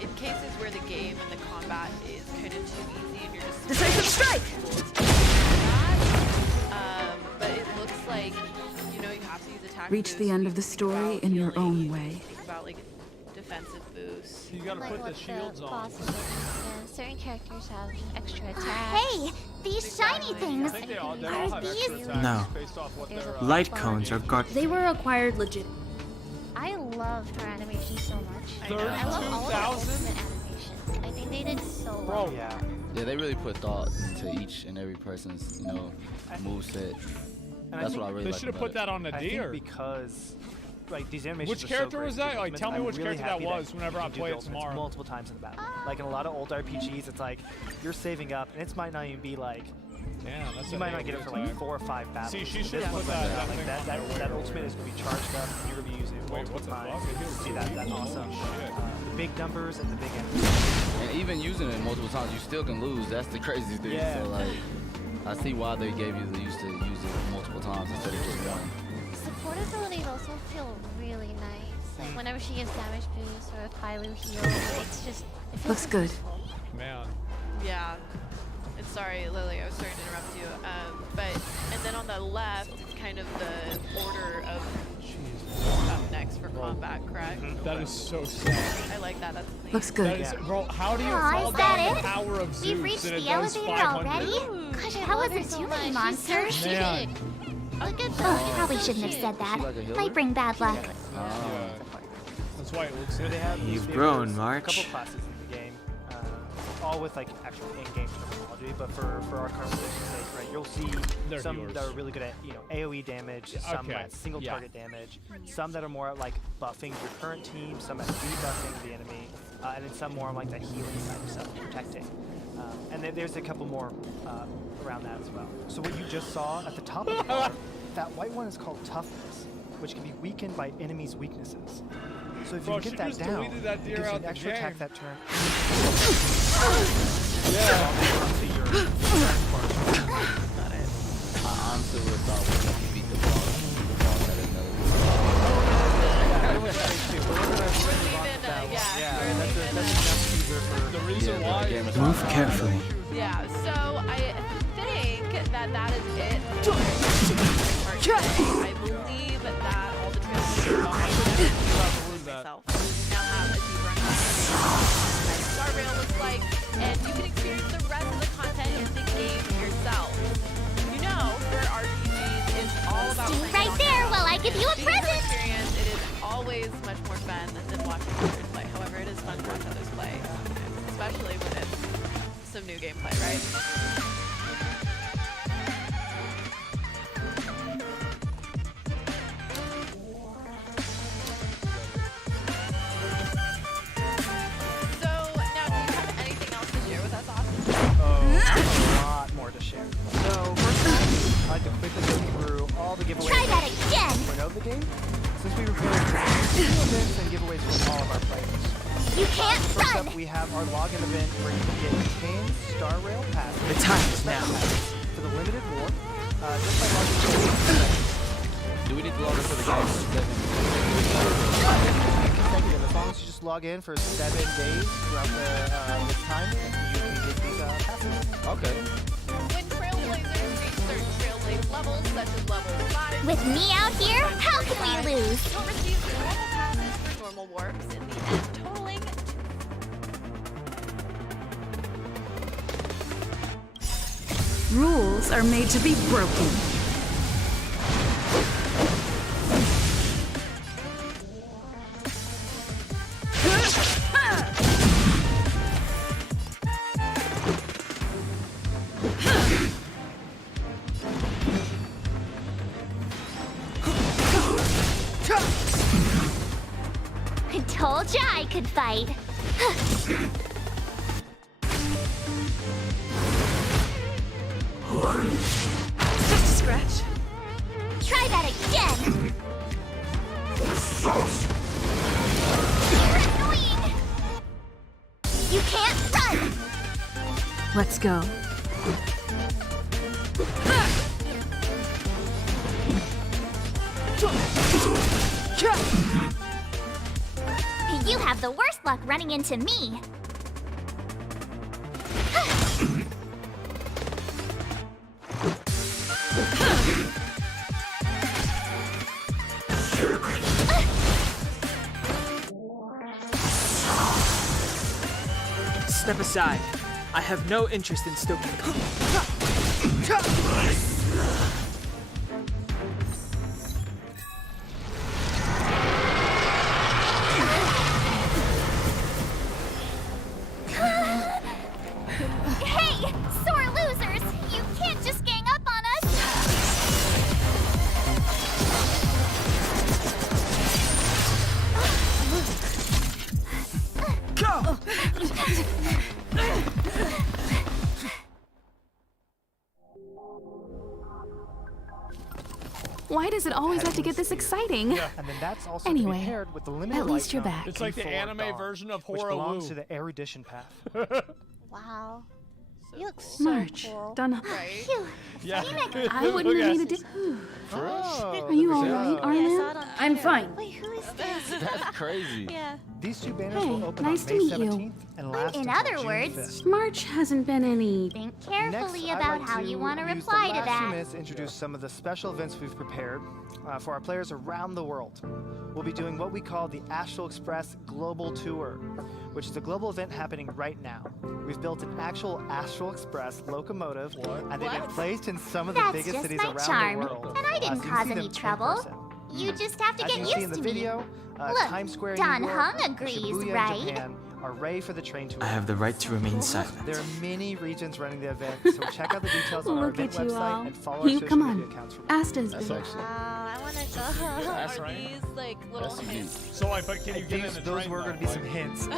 in cases where the game and the combat is kind of too easy and you're just Decisive strike! but it looks like you have to use attack. Reach the boosts, end we of the think story about in your healing, own we way. Think about like defensive boosts. You gotta Like put what the shields on. bosses are. Yeah, certain characters have extra attacks. Hey, these shiny Exactly. things. I think they all have Are extra these- attacks No. based off what There's they're. a Light cones are guard. They were acquired legit. I love her animation so much. I know. I love all the 32,000? ultimate animations. I think they did so well. Bro, Yeah. Yeah, they really put thought into each and every person's, moveset. And I That's think what I really they like should have about put that on a I think deer. because like these animations Which are character so great, was that? the Like, tell me ultimates, which I'm really character that happy was whenever you I can do play the it ultimates tomorrow. multiple times in the battle. Like in a lot of old RPGs, it's like you're saving up, and it might not even be like Damn, that's you a might not get it for like time. 4 or 5 battles. See, she This should've one's put like that like thing that. on That, there that way ultimate is going to be charged up. And you're going to be using it Wait, multiple what the times. fuck? It heals See that awesome shit. the big numbers and the big energy. And even using it multiple times, you still can lose. That's the crazy thing. Yeah. So like, I see why they gave you the use to use it multiple times instead of just one. portability also feel really nice. Like whenever she gets damage boost or if Hylu heals, it's just it feels Looks good. Man. Yeah. And sorry, Lily, I was sorry to interrupt you. And then on the left, it's kind of the order of up next for combat, correct? That is so sad. I like that. That's clean. Looks That good. is, bro, how do you Aw, fall is that down the it? power of Zeus We've reached and it the does elevator 500? already? Gosh, that wasn't too many monsters. Man. Look at Oh, probably so shouldn't have cute. said that. like a healer? Might bring bad luck. Yeah. That's why it looks So they have these You've vehicles, grown, a March. couple classes in the game, all with like actual in-game terminology. But for our conversation's sake, right, you'll see They're some healers. that are really good at AOE damage, some Okay, at single yeah. target damage, some that are more at like buffing your current team, some at debuffing the enemy, and then some more on like that healing side of stuff, protecting. And then there's a couple more around that as well. So what you just saw at the top of the bar, that white one is called toughness, which can be weakened by enemies' weaknesses. So if Bro, you she get that just down, deleted that it deer gives you out an the extra attack game. that turn. Yeah. To your current part. I honestly would have thought we could beat the boss. The boss had another. That's enough teaser for The reason why game is Move carefully. Yeah, so I think that is it. I believe that all the trailers myself now have a deeper understanding of what StarRail looks like, and you can experience the rest of the content in the game yourself. You know, for RPGs, it's all about Stay right there while I give you a the user present. experience. It is always much more fun than watching others play. However, it is fun to watch others play, especially when it's some new gameplay, right? So now, do you have anything else to share with us, Austin? a lot more to share. So first off, I'd like to quickly go through all the giveaways. Try that again. For know the game, since we revealed new events and giveaways from all of our players. You can't First run. up, we have our login event where you can get Kane StarRail passes. The time is now. For the limited war, just by logging in. Do we need to log in for the game? Consecutive. As long as you just log in for 7 days throughout the time, you can get these passes. Okay. When Trailblazers reach certain Trailblaze levels, such as level 5, With me out here, how can we lose? you'll receive normal passes for normal warps in the end, totaling Rules are made to be broken. I told ya I could fight. Just a scratch. Try that again. You're annoying. You can't run. Let's go. You have the worst luck running into me. Step aside. I have no interest in stoking conflict. Hey, sore losers! You can't just gang up on us! Go! Why does it always have to get this exciting? And then that's also Anyway, to be paired with the limited at least light you're zone back. It's like the Q4 anime Dawn, version of which Horror belongs Lou. to the erudition path. Wow. so You look so March, cool. done. Right? Yeah. I wouldn't Look have at- needed to. Oh, Are you there we alright, go. Yeah, I Armin? saw it on I'm Twitter. fine. Wait, who is this? That's crazy. Yeah. These two banners Hey, will open nice on to May meet you. 17th and last In until other June words, 5th. March hasn't been any. Think Next, carefully I'd about like how you want to use reply the to last few that. minutes to introduce some of the special events we've prepared for our players around the world. We'll be doing what we call the Astral Express Global Tour, which is a global event happening right now. We've built an actual Astral Express locomotive, and they've been placed in some of the That's biggest just cities my around charm, the world. and I didn't so you can cause see any them in trouble. person. You just have to As get you can see in used the to me. video, Look, Times Square in Don New York, Hung and agrees, Shibuya right? in Japan are ready for the train tour. I have the right to remain silent. There are many regions running the event, so check out the details on our Look event at you website all. and follow our You social come media on. accounts for more. Asta's That's big. actually. I want to go. That's Are right. these like little That's hints? So like, but can you get in the Those train, were though? going to be some Like- hints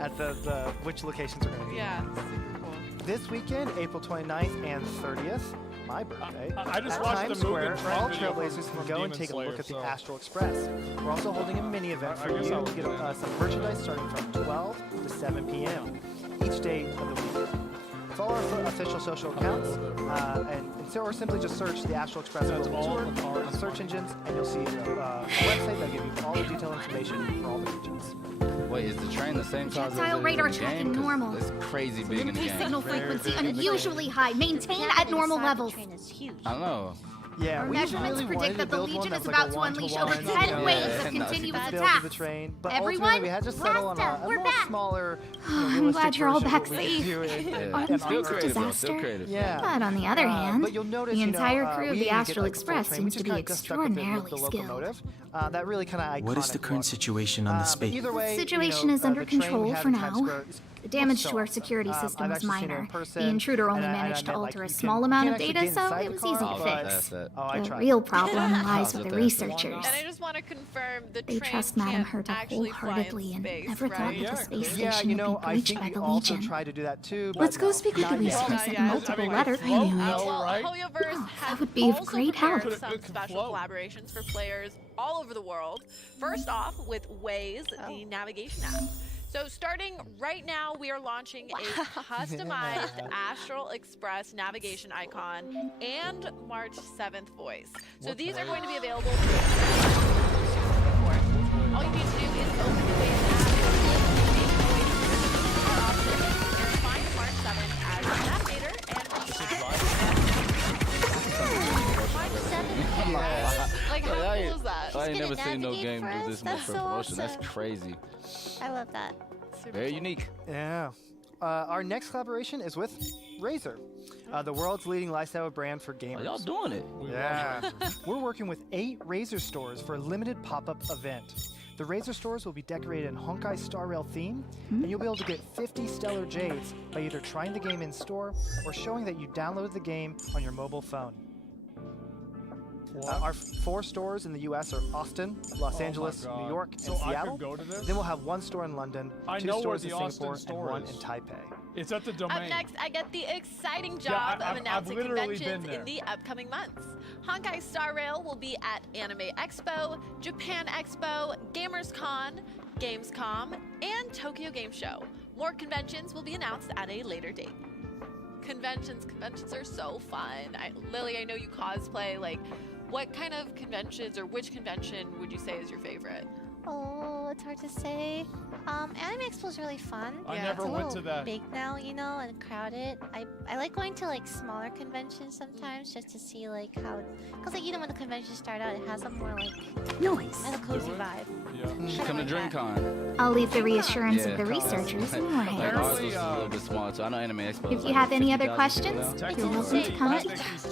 at the which locations are going to be. Yeah, super cool. This weekend, April 29th and 30th, my birthday, I just at watched Times the Mugen Square, Train all video Trailblazers from can go and Demon take a look Slayer, at the so- Astral Express. We're also holding a mini event I for guess you I to would get do that. some merchandise starting from 12 to 7 p.m. each day of the week. Follow our official social accounts, or simply just search the Astral Express That's Global all Tour the cars. on search engines, and you'll see a website that'll give you all the detailed information for all the regions. Wait, is the train the same size as it Projectile is radar in the tracking game? 'Cause normal. It's crazy big in the Increased game. signal Very frequency big in the game. unusually high. Maintain Can't at even normal decide the levels. train is huge. I don't know. Yeah, Our we measurements really predict wanted that to the build one Legion that is was like about a to unleash over one-to-one, 10 you know, waves yeah, of no, continuous it's build attacks. the train, but Everyone, ultimately we had to settle on Rasta, a we're more back. smaller, I'm realistic glad you're all version of back what we could safe. do in- Yeah. Aren't in things our Still creative, though. disaster? Still creative. Yeah. But on the other hand, but you'll notice, the you know, entire crew of we the didn't get, Astral like, the full Express train. We seems just to be kinda got stuck with the extraordinarily skilled. locomotive. That really kind of iconic What is the current look. situation on the But space? either way, The situation you know, is under the train we control had for in Times now. Square The damage so to our awesome. security I've system was actually seen it minor. in person, The intruder only and I managed to meant, like, alter a you small can- amount you of can't data, actually get so inside it the was car, easy Oh, to but- fix. that's it. Oh, I The tried. real problem lies How's with it the that? researchers. And I just want to confirm the They train trust Madam can't Herta actually fly in wholeheartedly and space, never thought right? that the space Yeah, station you know, would be I breached think by we the also Legion. tried to do that too. but Let's go no, speak with not the yet. researchers. Not sent yet. multiple I mean, letters. well, Anyway. well, right? Hoyoverse has would be of also great help. prepared some It could special float. collaborations for players all over the world. First off, with Waze, the navigation app. So starting right now, we are launching a customized Astral Express navigation icon and March 7th voice. So these are going to be available for all you need to do is open the Waze app, and find March 7th as the navigator and March 7th. like how I cool is that? I ain't gonna never seen no navigate game for do us? this much That's for so promotion. That's awesome. crazy. I love that. Very unique. Yeah. Our next collaboration is with Razer, the world's leading lifestyle brand for Oh, gamers. y'all doing it? Yeah. We're working with 8 Razer stores for a limited pop-up event. The Razer stores will be decorated in Honkai StarRail theme, and you'll be able to get 50 Stellar Jades by either trying the game in-store or showing that you downloaded the game on your mobile phone. Our 4 stores in the U.S. are Austin, Los Oh my Angeles, God. New York, and So I could Seattle. go to this? Then we'll have 1 store in London, I 2 know where stores the in Austin Singapore, store and 1 is. in Taipei. It's at the Up domain. next, I get the exciting Yeah, job I've of announcing literally conventions been in the upcoming months. Honkai StarRail will be at Anime Expo, Japan Expo, GamersCon, Gamescom, and Tokyo Game Show. More conventions will be announced at a later date. Conventions are so fun. Lily, I know you cosplay. Like, what kind of conventions or which convention would you say is your favorite? Oh, it's hard to say. Anime Expo is really fun. I Yeah. never It's a went little to that. big now, you know, and crowded. I like going to like smaller conventions sometimes just to see like how, cause like you know when the conventions start out, it has a more like Noise. has a cozy vibe. Yeah. You should come to DreamCon. I'll leave the reassurance Yeah. of the researchers in your Like hands. ours was a little bit smaller too. I know Anime Expo. If is you like have any other 50,000 people questions, now. you're welcome to come.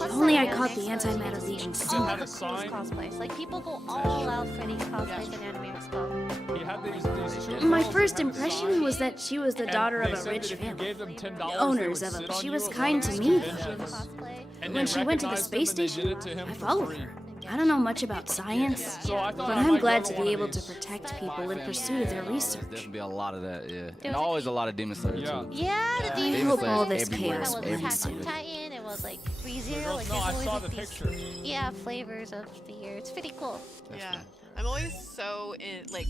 What's Only I that caught Anime the Expo? antimatter legion Oh, soon. had a those sign. cosplays. Like people go all out for these cosplays in Anime Expo. He had these two My girls first that had a impression sign, was that she was the and daughter they of a said rich that if you family. gave them $10, The they owners would of sit them. on She you was at kind to lunch me. conventions, Cosplay. and When they she went to the recognized space him and they station, did it to him I for followed free. her. I don't know much about science, So I thought but I I'm might glad go to one be of able to these. protect people in pursuit of their There's research. definitely a lot of that, yeah. was And a- always a lot of Demon Slayer Yeah. too. Yeah, the I Demon hope Slayer all this everywhere, chaos It will was be Attack on soon. Titan, it was like ReZero, like No, there's I always saw like the these picture. flavors of the year. It's pretty cool. That's Yeah. fun. I'm always so in like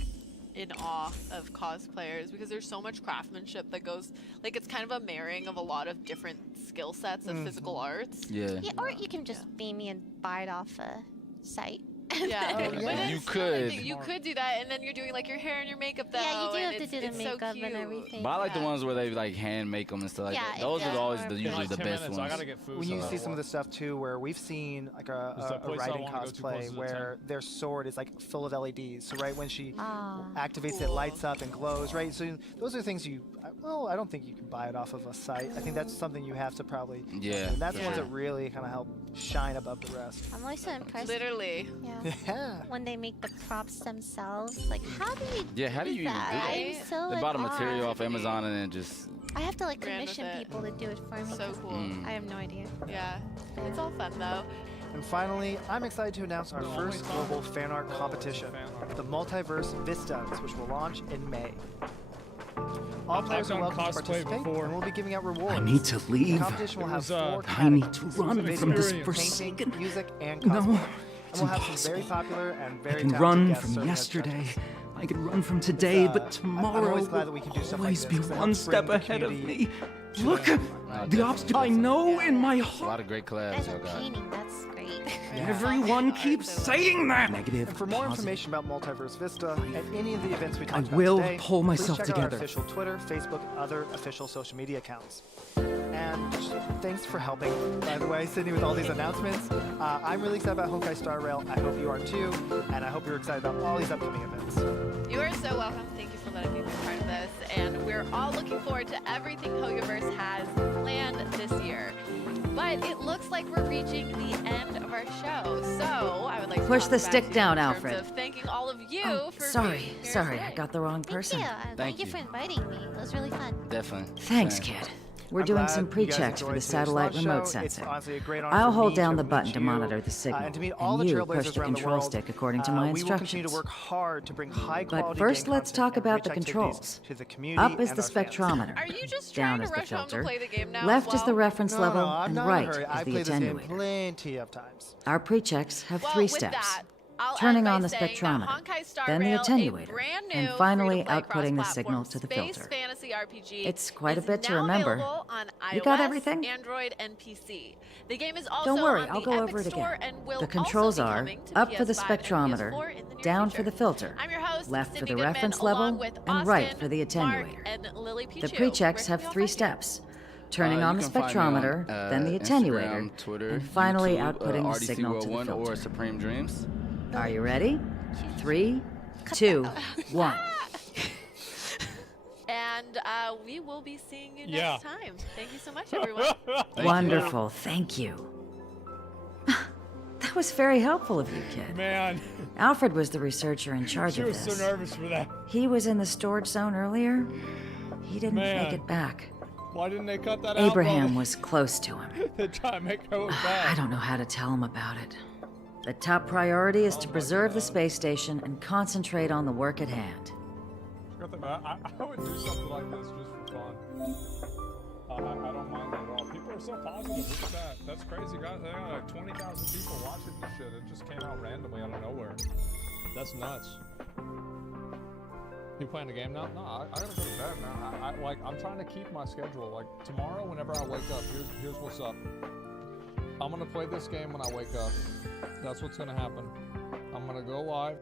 in awe of cosplayers because there's so much craftsmanship that goes, like, it's kind of a marrying of a lot of different skill sets of physical arts. Yeah. Yeah, or you can just be me and buy it off a site. Yeah, Oh, but yeah. You it's still a could. thing. You could do that, and then you're doing like your hair and your makeup though. Yeah, you do and have to do it's the so makeup and cute. everything. But I like the Yeah. ones where they like hand make them and stuff like Yeah, that. Those are it's always more the, fun. usually the 10 best minutes, I ones. gotta get food. When you so see I'll- some of the stuff too, where we've seen like Is the a place I writing wanna go to cosplay closes at where their sword is like full of LEDs. So right when she Ah. activates it, lights up and glows. Right. So those are things well, I don't think you can buy it off of a site. I think that's something you have to probably. Yeah, And that's for the ones sure. that really kind of help shine above the rest. I'm always so impressed. Literally. Yeah. Yeah. When they make the props themselves, like how do you Yeah, how do you even do that? that? I'm so They like, bought a material awe. off Amazon and then just. I have to like Ran with commission it. people to do it for me. So 'cause cool. Mm. I have no idea. Yeah. It's all fun though. And finally, I'm excited to announce our The only first time global fan art was competition, fan art. the Multiverse Vistas, which will launch in May. All I've players are done welcome to cosplay participate, before. and we'll be giving out rewards. I need to The leave. competition will have It was, 4 I need to categories: run an from this experience. forsaken. painting, music, and No, cosplay. And it's we'll have some very impossible. popular and I very can talented run guests from serving as yesterday. judges. I can run from today, I'm but tomorrow always glad that will we can do stuff like always this, be 'cause it one helps step bring the ahead of community me. to Look, them. the obstacle I know in my A heart. lot of great collabs As a y'all got. painting, that's great. Everyone keeps saying that. Negative. And for more positive. information about Multiverse Vista and any of the events we I talked about will today, pull myself please check out our together. official Twitter, Facebook, other official social media accounts. And thanks for helping, by the way, Sydney, with all these announcements. I'm really excited about Honkai StarRail. I hope you are too, and I hope you're excited about all these upcoming events. You are so welcome. Thank you for letting me be part of this. And we're all looking forward to everything Hoyoverse has planned this year. But it looks like we're reaching the end of our show. So I would like to Push toss the it back stick to you down, in terms Alfred. of thanking all of you Oh, for sorry, being here sorry, today. I got the wrong Thank person. you. Thank Thank you you. for inviting me. It was really fun. Definitely. Thanks, Same. kid. We're I'm doing glad some you guys pre-checks for enjoyed the today's satellite live remote show. It's sensor. honestly a great honor I'll for hold me down to the meet button to you, monitor the signal, and to meet all and the you trailblazers push the around the control world. stick according to my We will continue to instructions. work hard to bring high quality But first, game let's content talk and about the rich activities controls. to the community Up is and the our fans. spectrometer. Are you just Down trying to is the rush home to filter. play the game now? Left as is well? the reference No, level, I'm and not in a right hurry. is I the played this game attenuator. plenty of times. Our pre-checks have Well, 3 with steps. that, I'll Turning end by on the saying that spectrometer, Honkai Star then the Rail, a attenuator, brand new and finally free-to-play outputting the cross-platform signal to the space filter. fantasy RPG It's quite a is bit to now remember. available on iOS, You got everything? Android, and PC. The game is also Don't worry, on I'll the go Epic over it Store again. and will The controls also be are coming to up for the PS5 and spectrometer, PS4 in the near down future. for the filter, I'm your host, left for Sydney the Goodman, reference along level, with and right Austin, for the Mark, attenuator. and Lily The Pichu. pre-checks Where have can we 3 all find you? steps. Turning You on the can find me on, spectrometer, then the attenuator, Instagram, Twitter, and finally YouTube, outputting the RDC signal to the World 1 or filter. Supreme Dreams. Are you ready? 3, 2, 1. And we will be seeing you Yeah. next time. Thank you so much, everyone. Wonderful, thank you. That was very helpful of you, kid. Man, Alfred was the researcher in charge she of was this. so nervous for that. He was in the storage zone earlier. He didn't Man. make it back. Why didn't they cut that Abraham out? was close to him. They try to make her look I bad. don't know how to tell him about it. The top priority is to my preserve the God. space station and concentrate on the work at hand. I would do something like this just for fun. I don't mind that at all. People are so positive. Look at that. That's crazy, guys. There are like 20,000 people watching this shit. It just came out randomly out of nowhere. That's nuts. You playing the game now? No, I gotta go to bed, man. I'm trying to keep my schedule. Like tomorrow, whenever I wake up, here's what's up. I'm gonna play this game when I wake up. That's what's gonna happen. I'm gonna go live.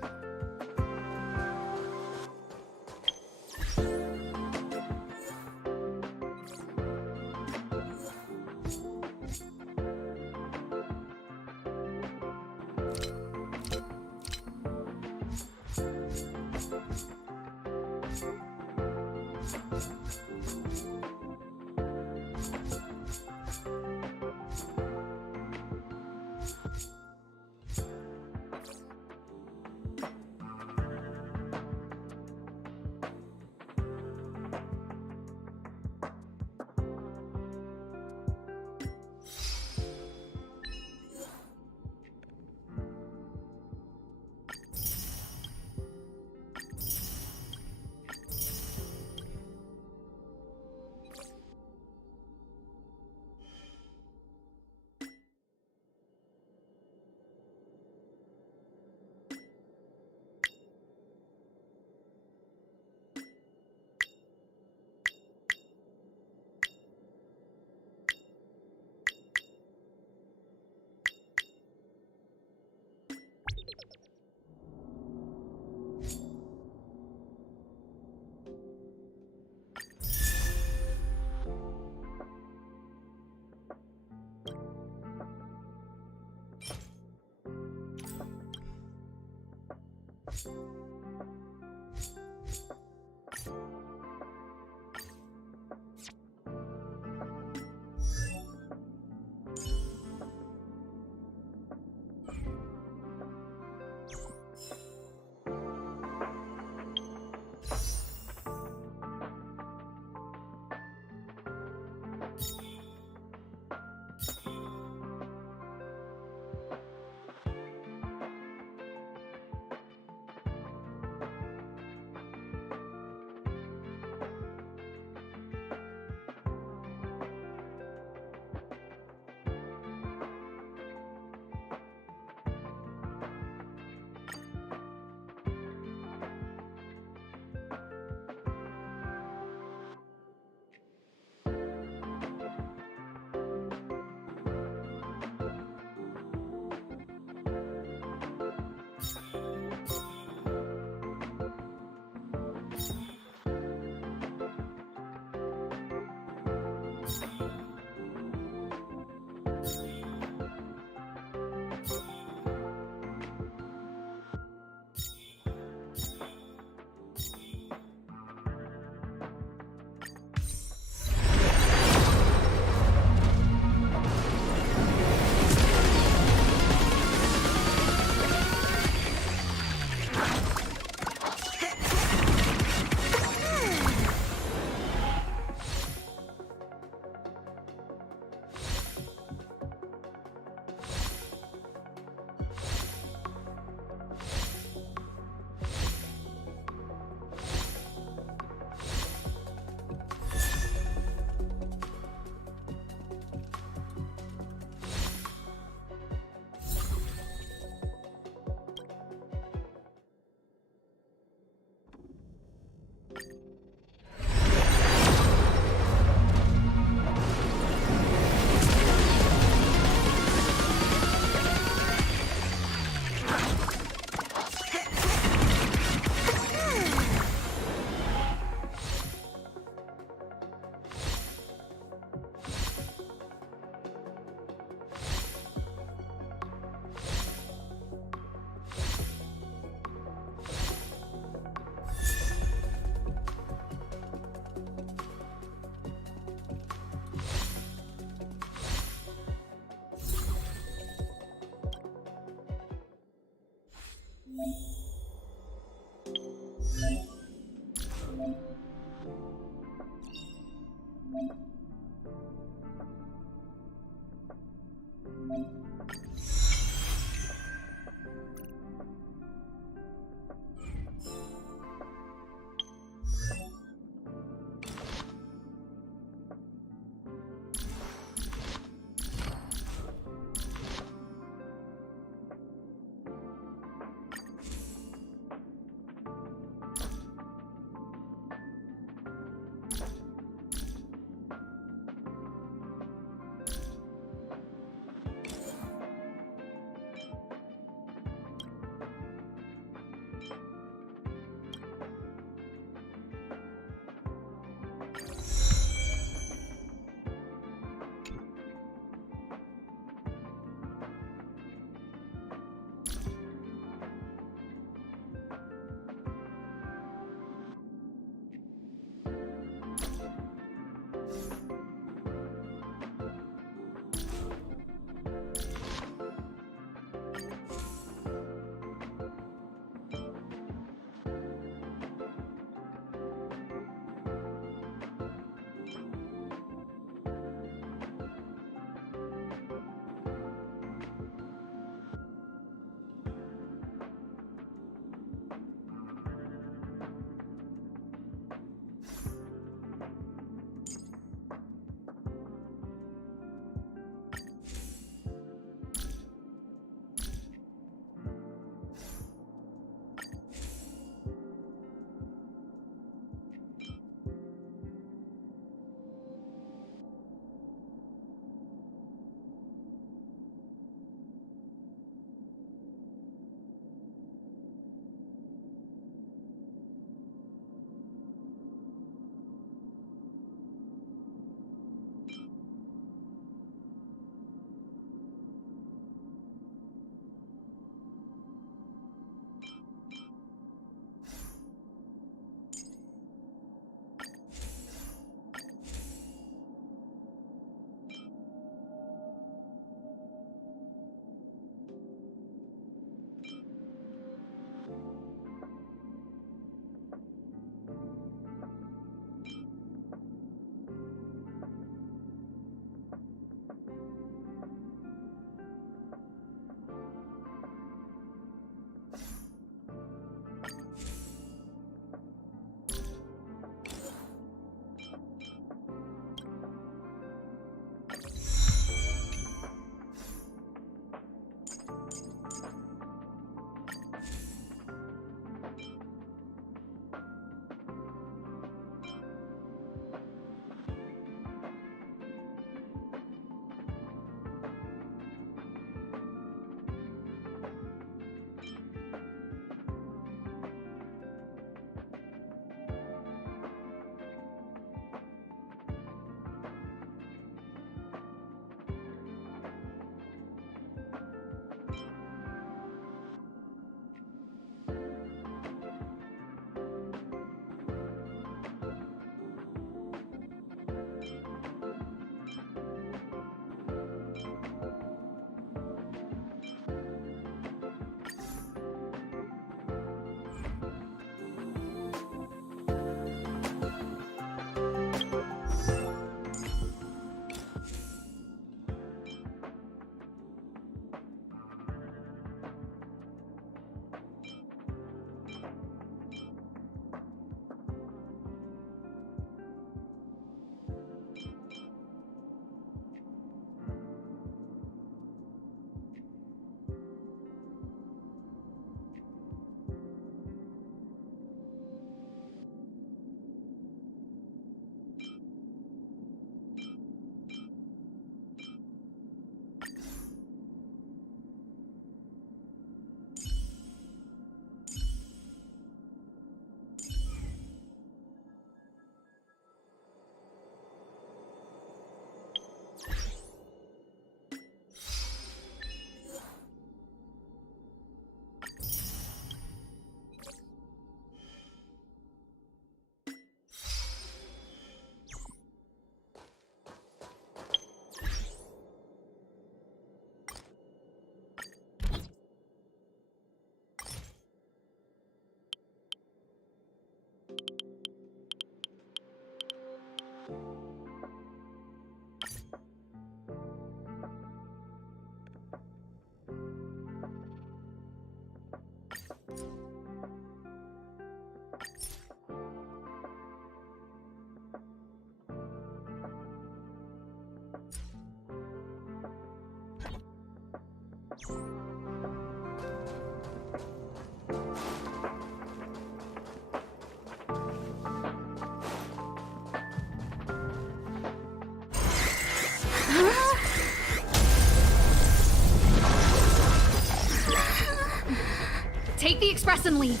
Take the express and leave.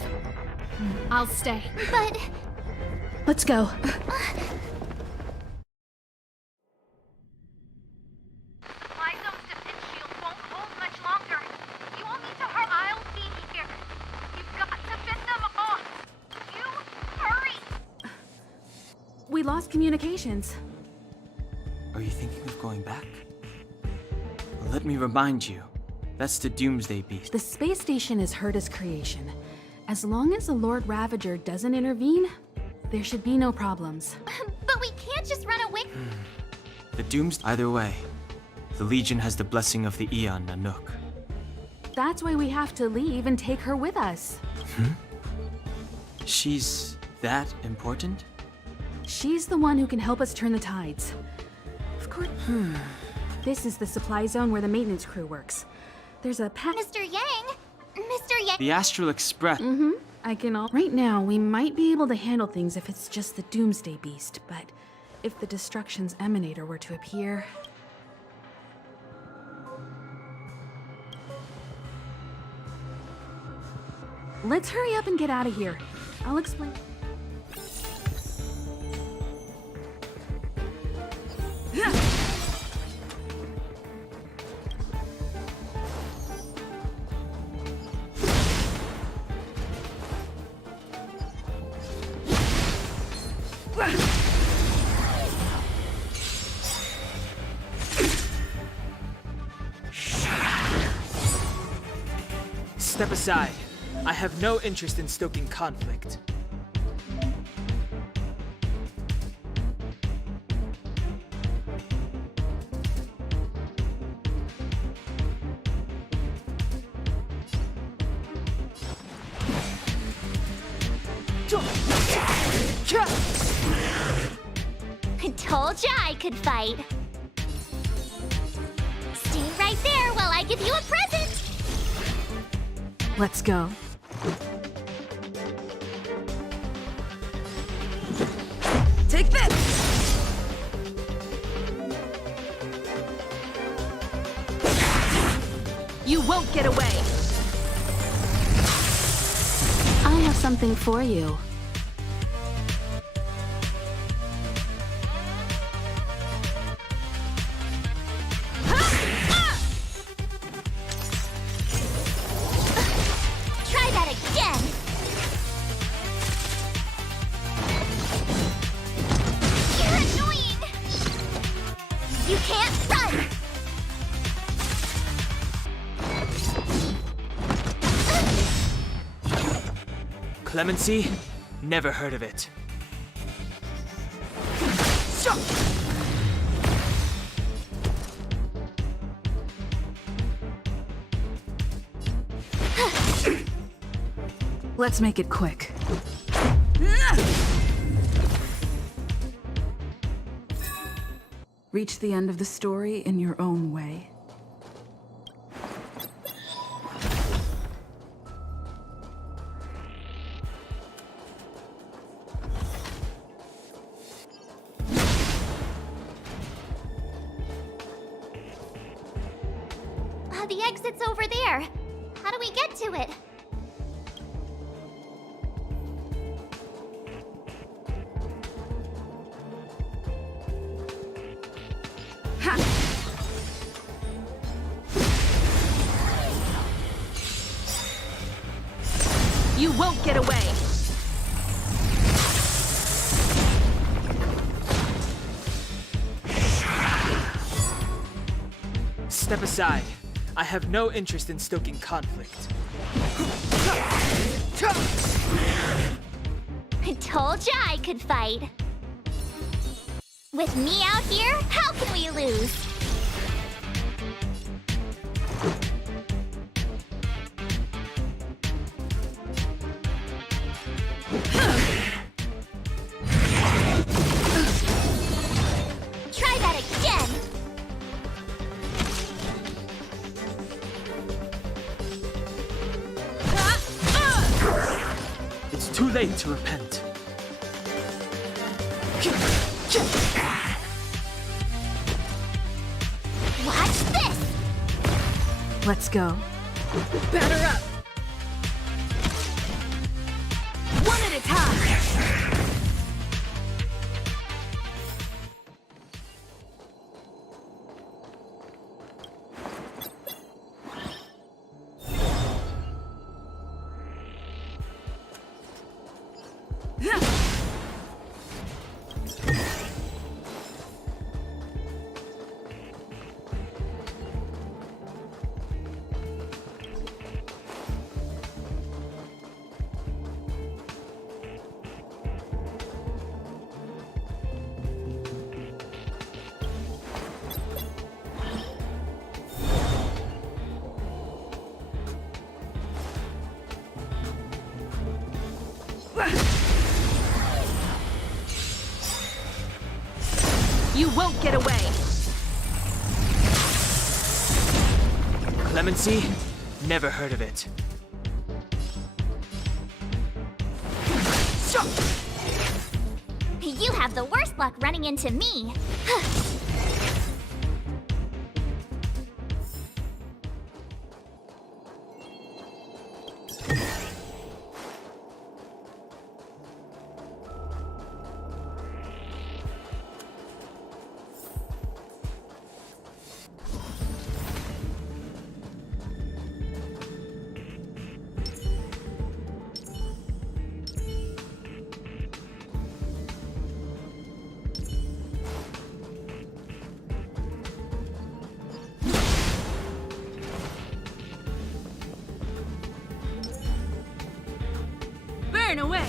I'll stay. But Let's go. Lysome's defense shield won't hold much longer. You all need to hurry. I'll be here. You've got to fend them off. You hurry. We lost communications. Are you thinking of going back? Let me remind you, that's the Doomsday Beast. The space station is Herta's creation. As long as the Lord Ravager doesn't intervene, there should be no problems. but we can't just run away. The Either way, the Legion has the blessing of the Aeon Nanook. That's why we have to leave and take her with us. She's that important? She's the one who can help us turn the tides. Of course. This is the supply zone where the maintenance crew works. There's a Mr. Yang! Mr. Yang! The Astral Express. I can all. Right now, we might be able to handle things if it's just the Doomsday Beast, but if the Destruction's Emanator were to appear. Let's hurry up and get out of here. I'll explain. Step aside. I have no interest in stoking conflict. Told ya I could fight. Stay right there while I give you a present. Let's go. Take this! You won't get away! I have something for you. Try that again. You're annoying. You can't run. Clemency? Never heard of it. Let's make it quick. Reach the end of the story in your own way. The exit's over there. How do we get to it? You won't get away! Step aside. I have no interest in stoking conflict. I told ya I could fight. With me out here, how can we lose? Try that again. It's too late to repent. Watch this. Let's go. Batter up! high! You won't get away! Clemency? Never heard of it. You have the worst luck running into me. Burn away!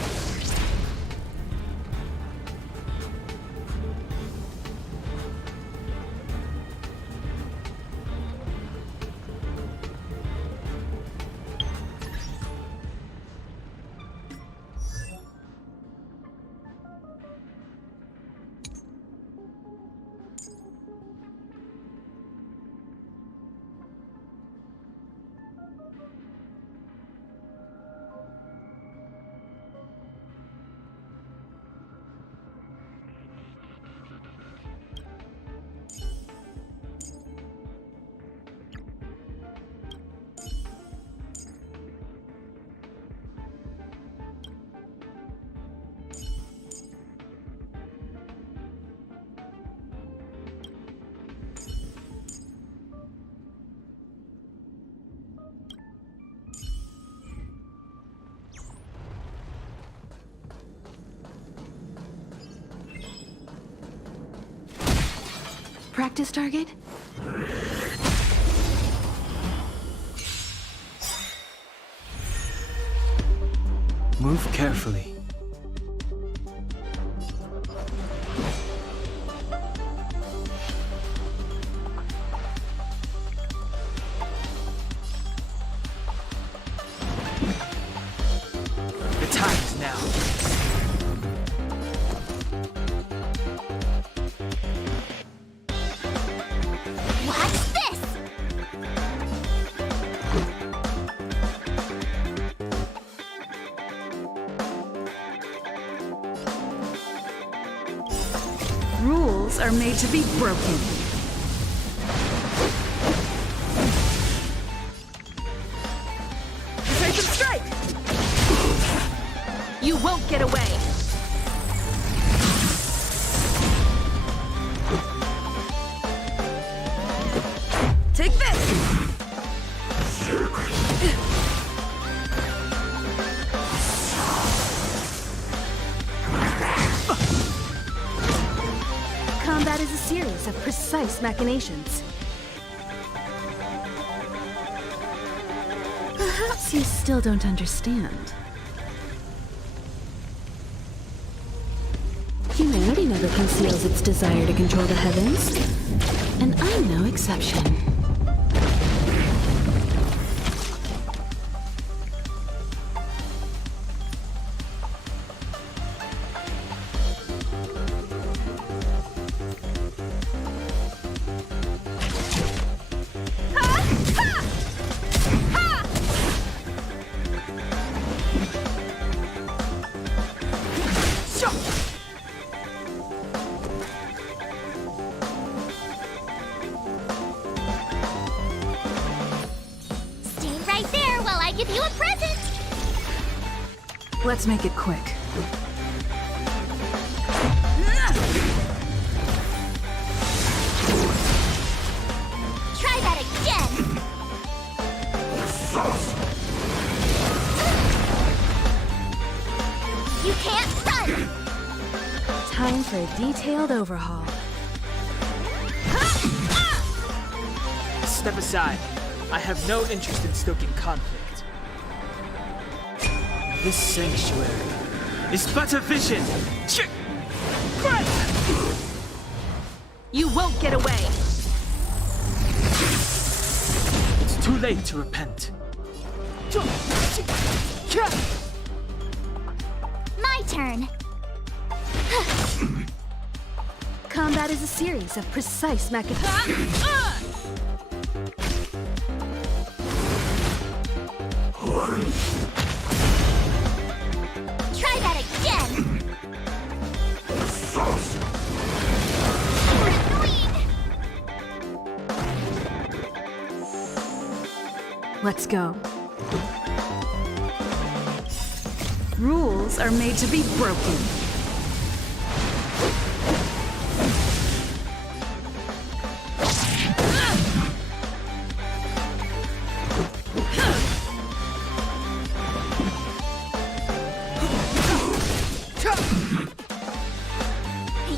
Practice target? Move carefully. The time is now. What's this? Rules are made to be broken. Take some strike! You won't get away! Take this! Combat is a series of precise machinations. Perhaps you still don't understand. Humanity never conceals its desire to control the heavens, and I'm no exception. Stay right there while I give you a present. Let's make it quick. Try that again! You can't run! Time for a detailed overhaul. Step aside. I have no interest in stoking conflict. This sanctuary is but a vision. You won't get away! It's too late to repent. My turn. Combat is a series of precise mechanisms. Try that again! Let's go. Rules are made to be broken.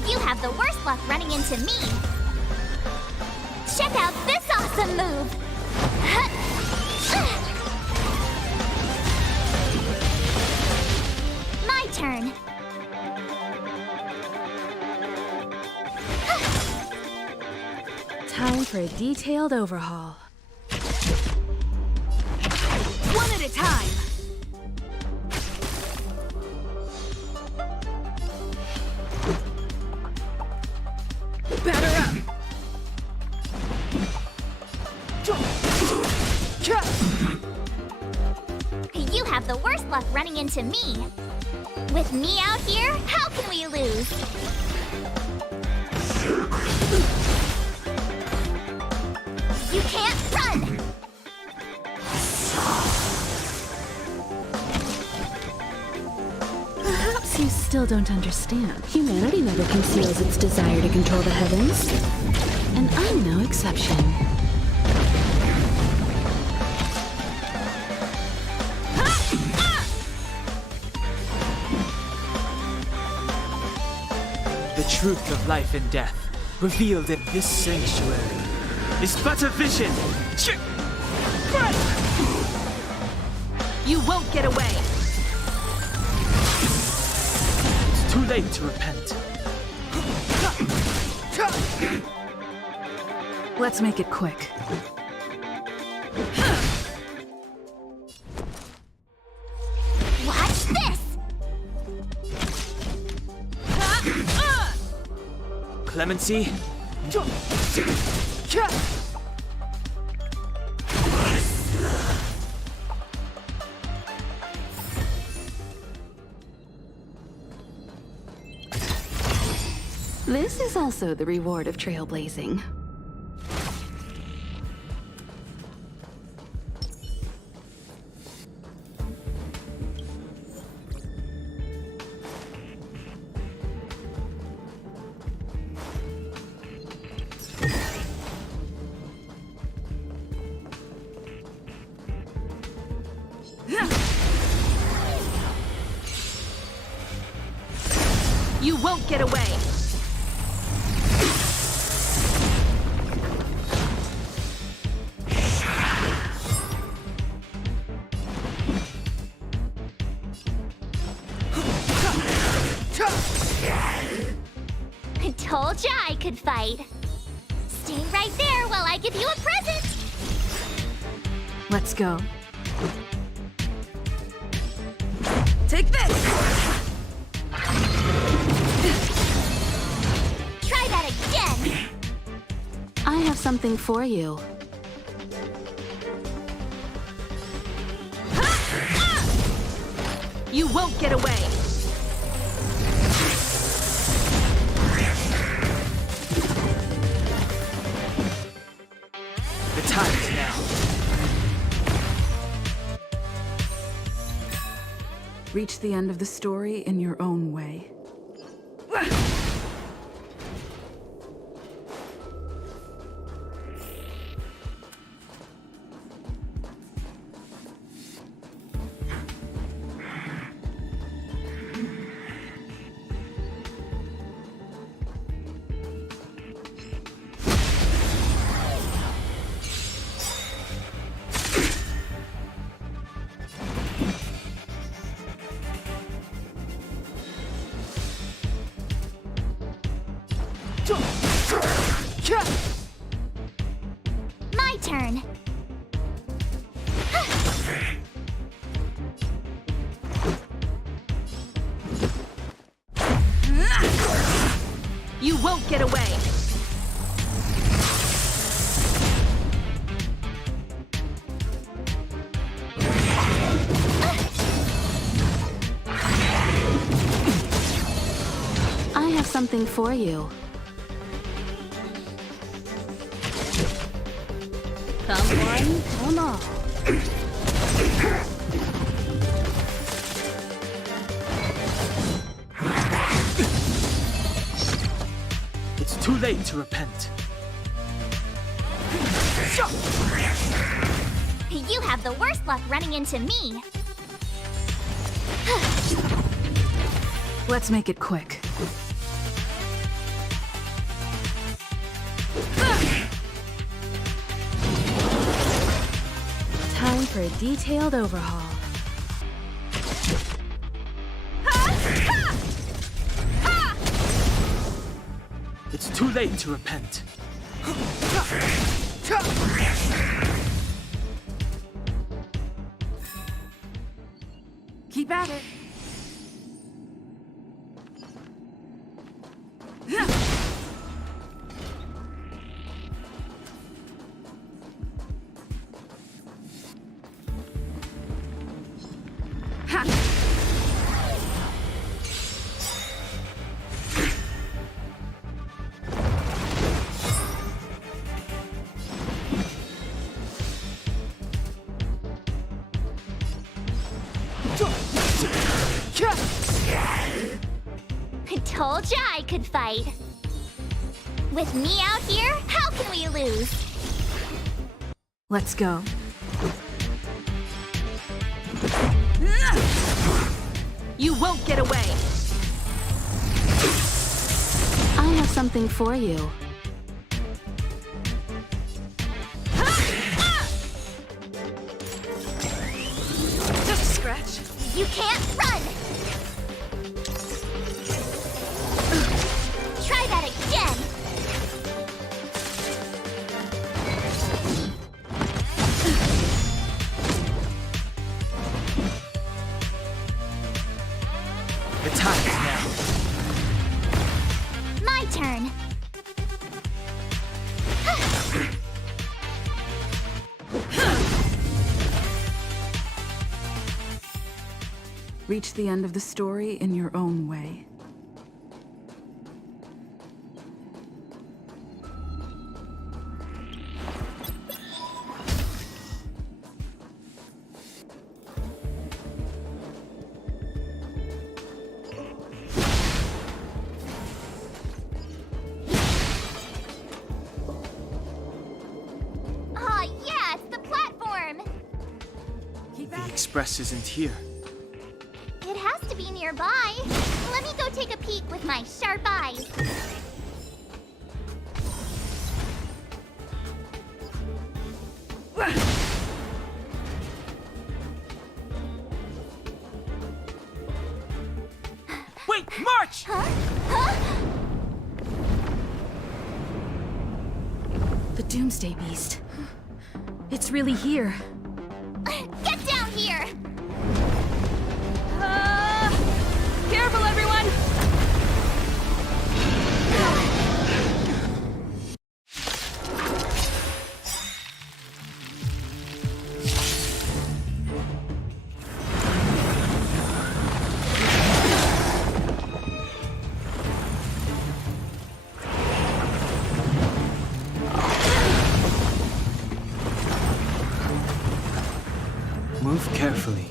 You have the worst luck running into me. Check out this awesome move! My turn. Time for a detailed overhaul. One at a time! Batter up! You have the worst luck running into me. With me out here, how can we lose? You can't run! Perhaps you still don't understand. Humanity never conceals its desire to control the heavens. And I'm no exception. The truth of life and death, revealed in this sanctuary, is but a vision. You won't get away! It's too late to repent. Let's make it quick. Watch this! Clemency? This is also the reward of trailblazing. You won't get away! I told ya I could fight. Stay right there while I give you a present! Let's go. Take this! Try that again! I have something for you. You won't get away! The time is now. Reach the end of the story in your own way. My turn. You won't get away! I have something for you. Come one, come all. It's too late to repent. You have the worst luck running into me. Let's make it quick. Time for a detailed overhaul. It's too late to repent. Keep at it. I told ya I could fight. With me out here, how can we lose? Let's go. You won't get away! I have something for you. Just a scratch. You can't run! Try that again! The time is now. My turn. Reach the end of the story in your own way. Aw, yeah, it's the platform! The express isn't here. It has to be nearby. Let me go take a peek with my sharp eyes. Wait, march! The Doomsday Beast. It's really here. Get down here! Careful, everyone! Move carefully.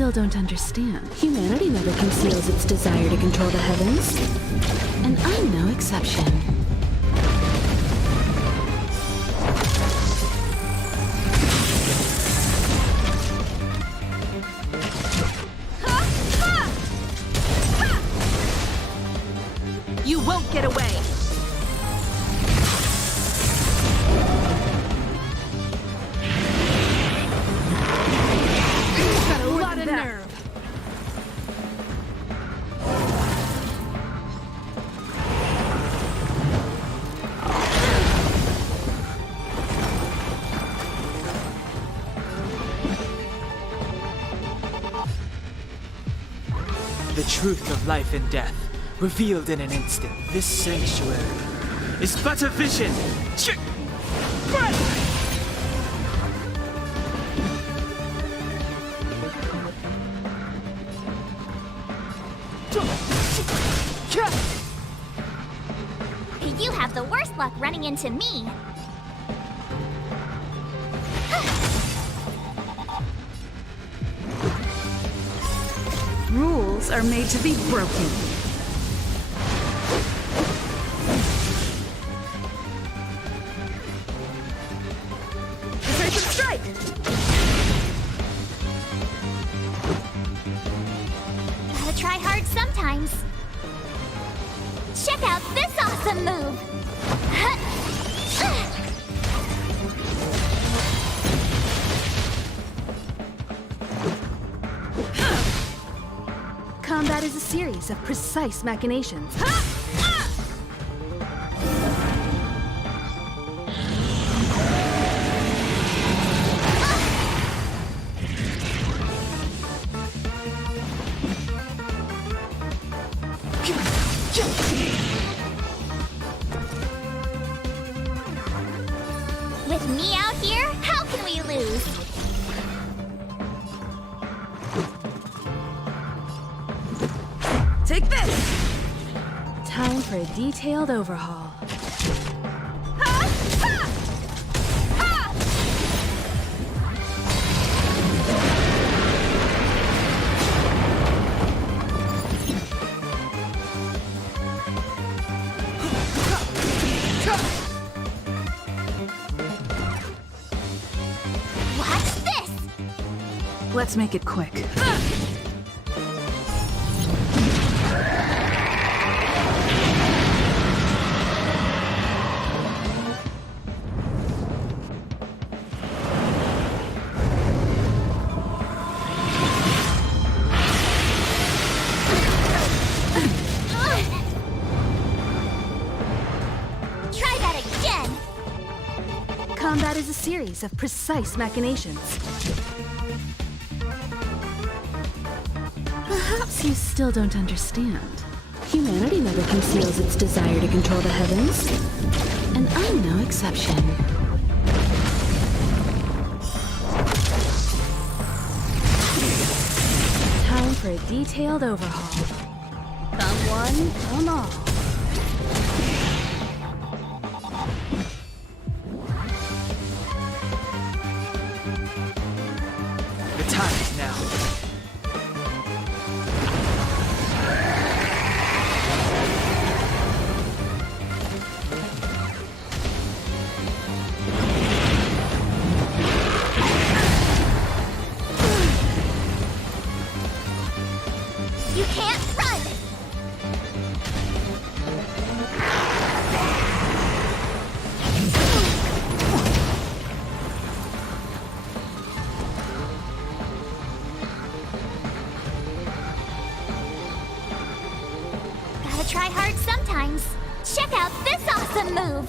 still don't understand. Humanity never conceals its desire to control the heavens. And I'm no exception. You won't get away! Got a lot of nerve! The truth of life and death, revealed in an instant. This sanctuary is but a vision. You have the worst luck running into me. Rules are made to be broken. Precision strike! Gotta try hard sometimes. Check out this awesome move! Combat is a series of precise machinations. With me out here, how can we lose? Take this! Time for a detailed overhaul. Watch this! Let's make it quick. Try that again! Combat is a series of precise machinations. Perhaps you still don't understand. Humanity never conceals its desire to control the heavens. And I'm no exception. Time for a detailed overhaul. Come one, come all. The time is now. You can't run! Gotta try hard sometimes. Check out this awesome move!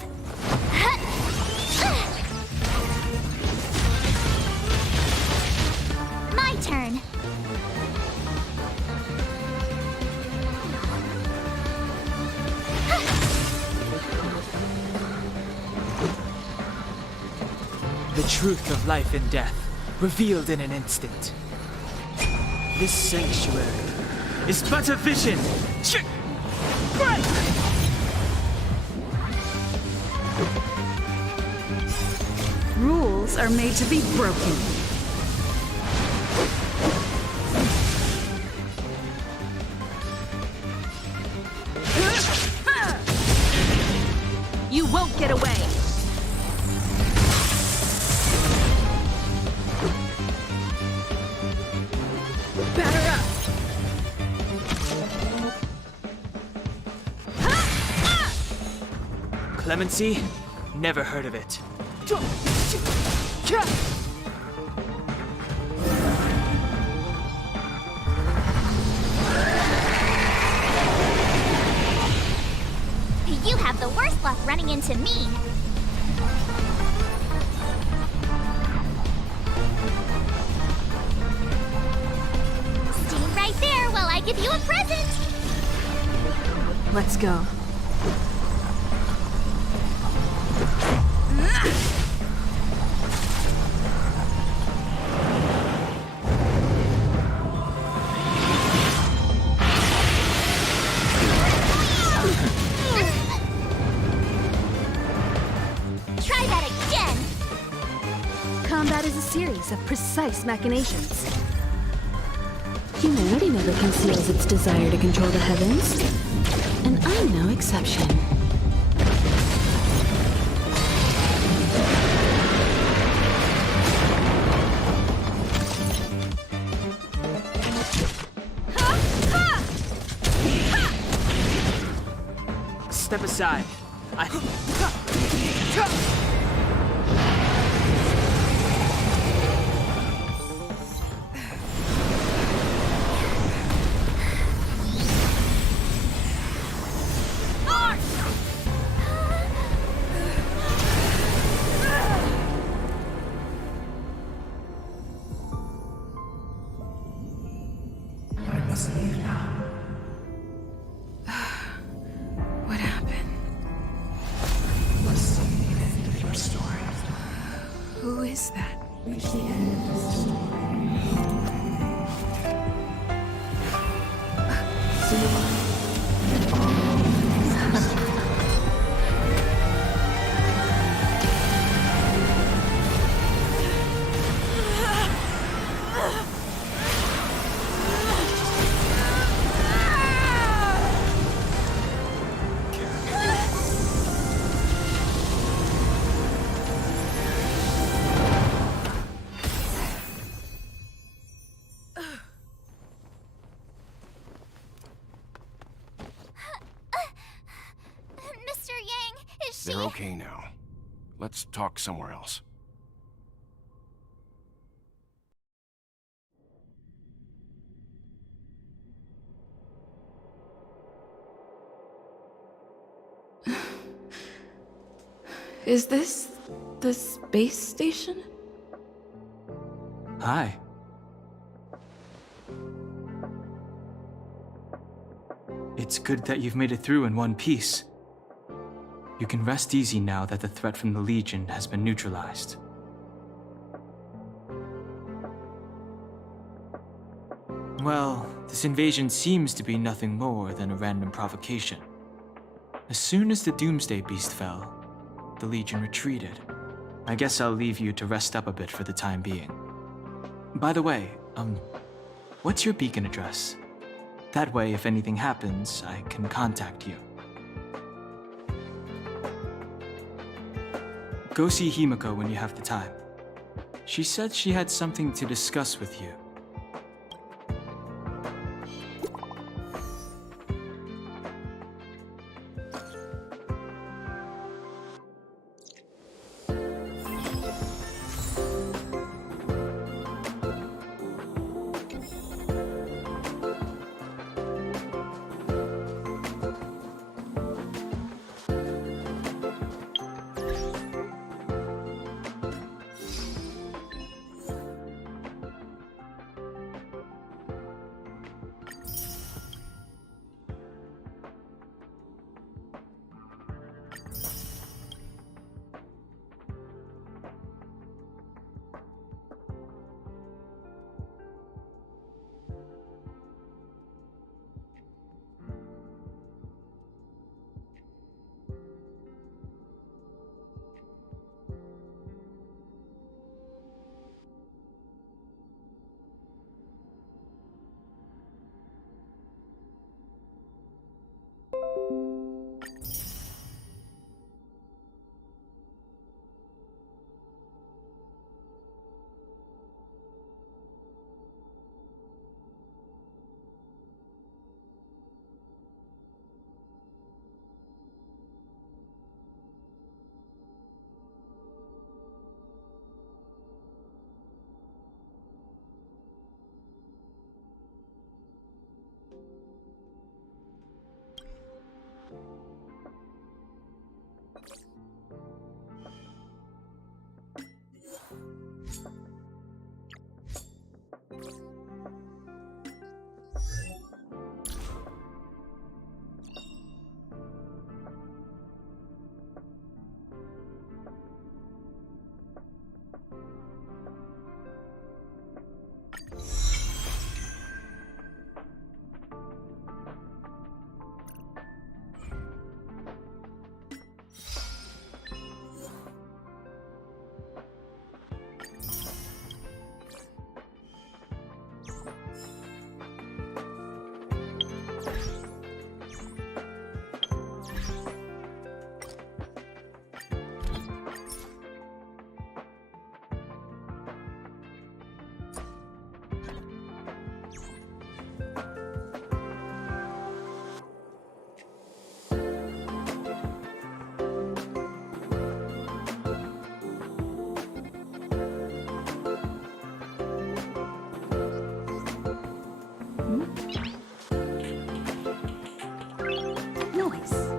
My turn. The truth of life and death, revealed in an instant. This sanctuary is but a vision. Rules are made to be broken. You won't get away! Batter up! Clemency? Never heard of it. You have the worst luck running into me. Stay right there while I give you a present. Let's go. Try that again. Combat is a series of precise machinations. Humanity never conceals its desire to control the heavens, and I'm no exception. Step aside. What happened? What's the end of your story? Who is that? Reach the end of the story. Mr. Yang, is she? They're okay now. Let's talk somewhere else. Is this the space station? Hi. It's good that you've made it through in one piece. You can rest easy now that the threat from the Legion has been neutralized. Well, this invasion seems to be nothing more than a random provocation. As soon as the Doomsday Beast fell, the Legion retreated. I guess I'll leave you to rest up a bit for the time being. By the way, what's your beacon address? That way, if anything happens, I can contact you. Go see Himiko when you have the time. She said she had something to discuss with you. noise?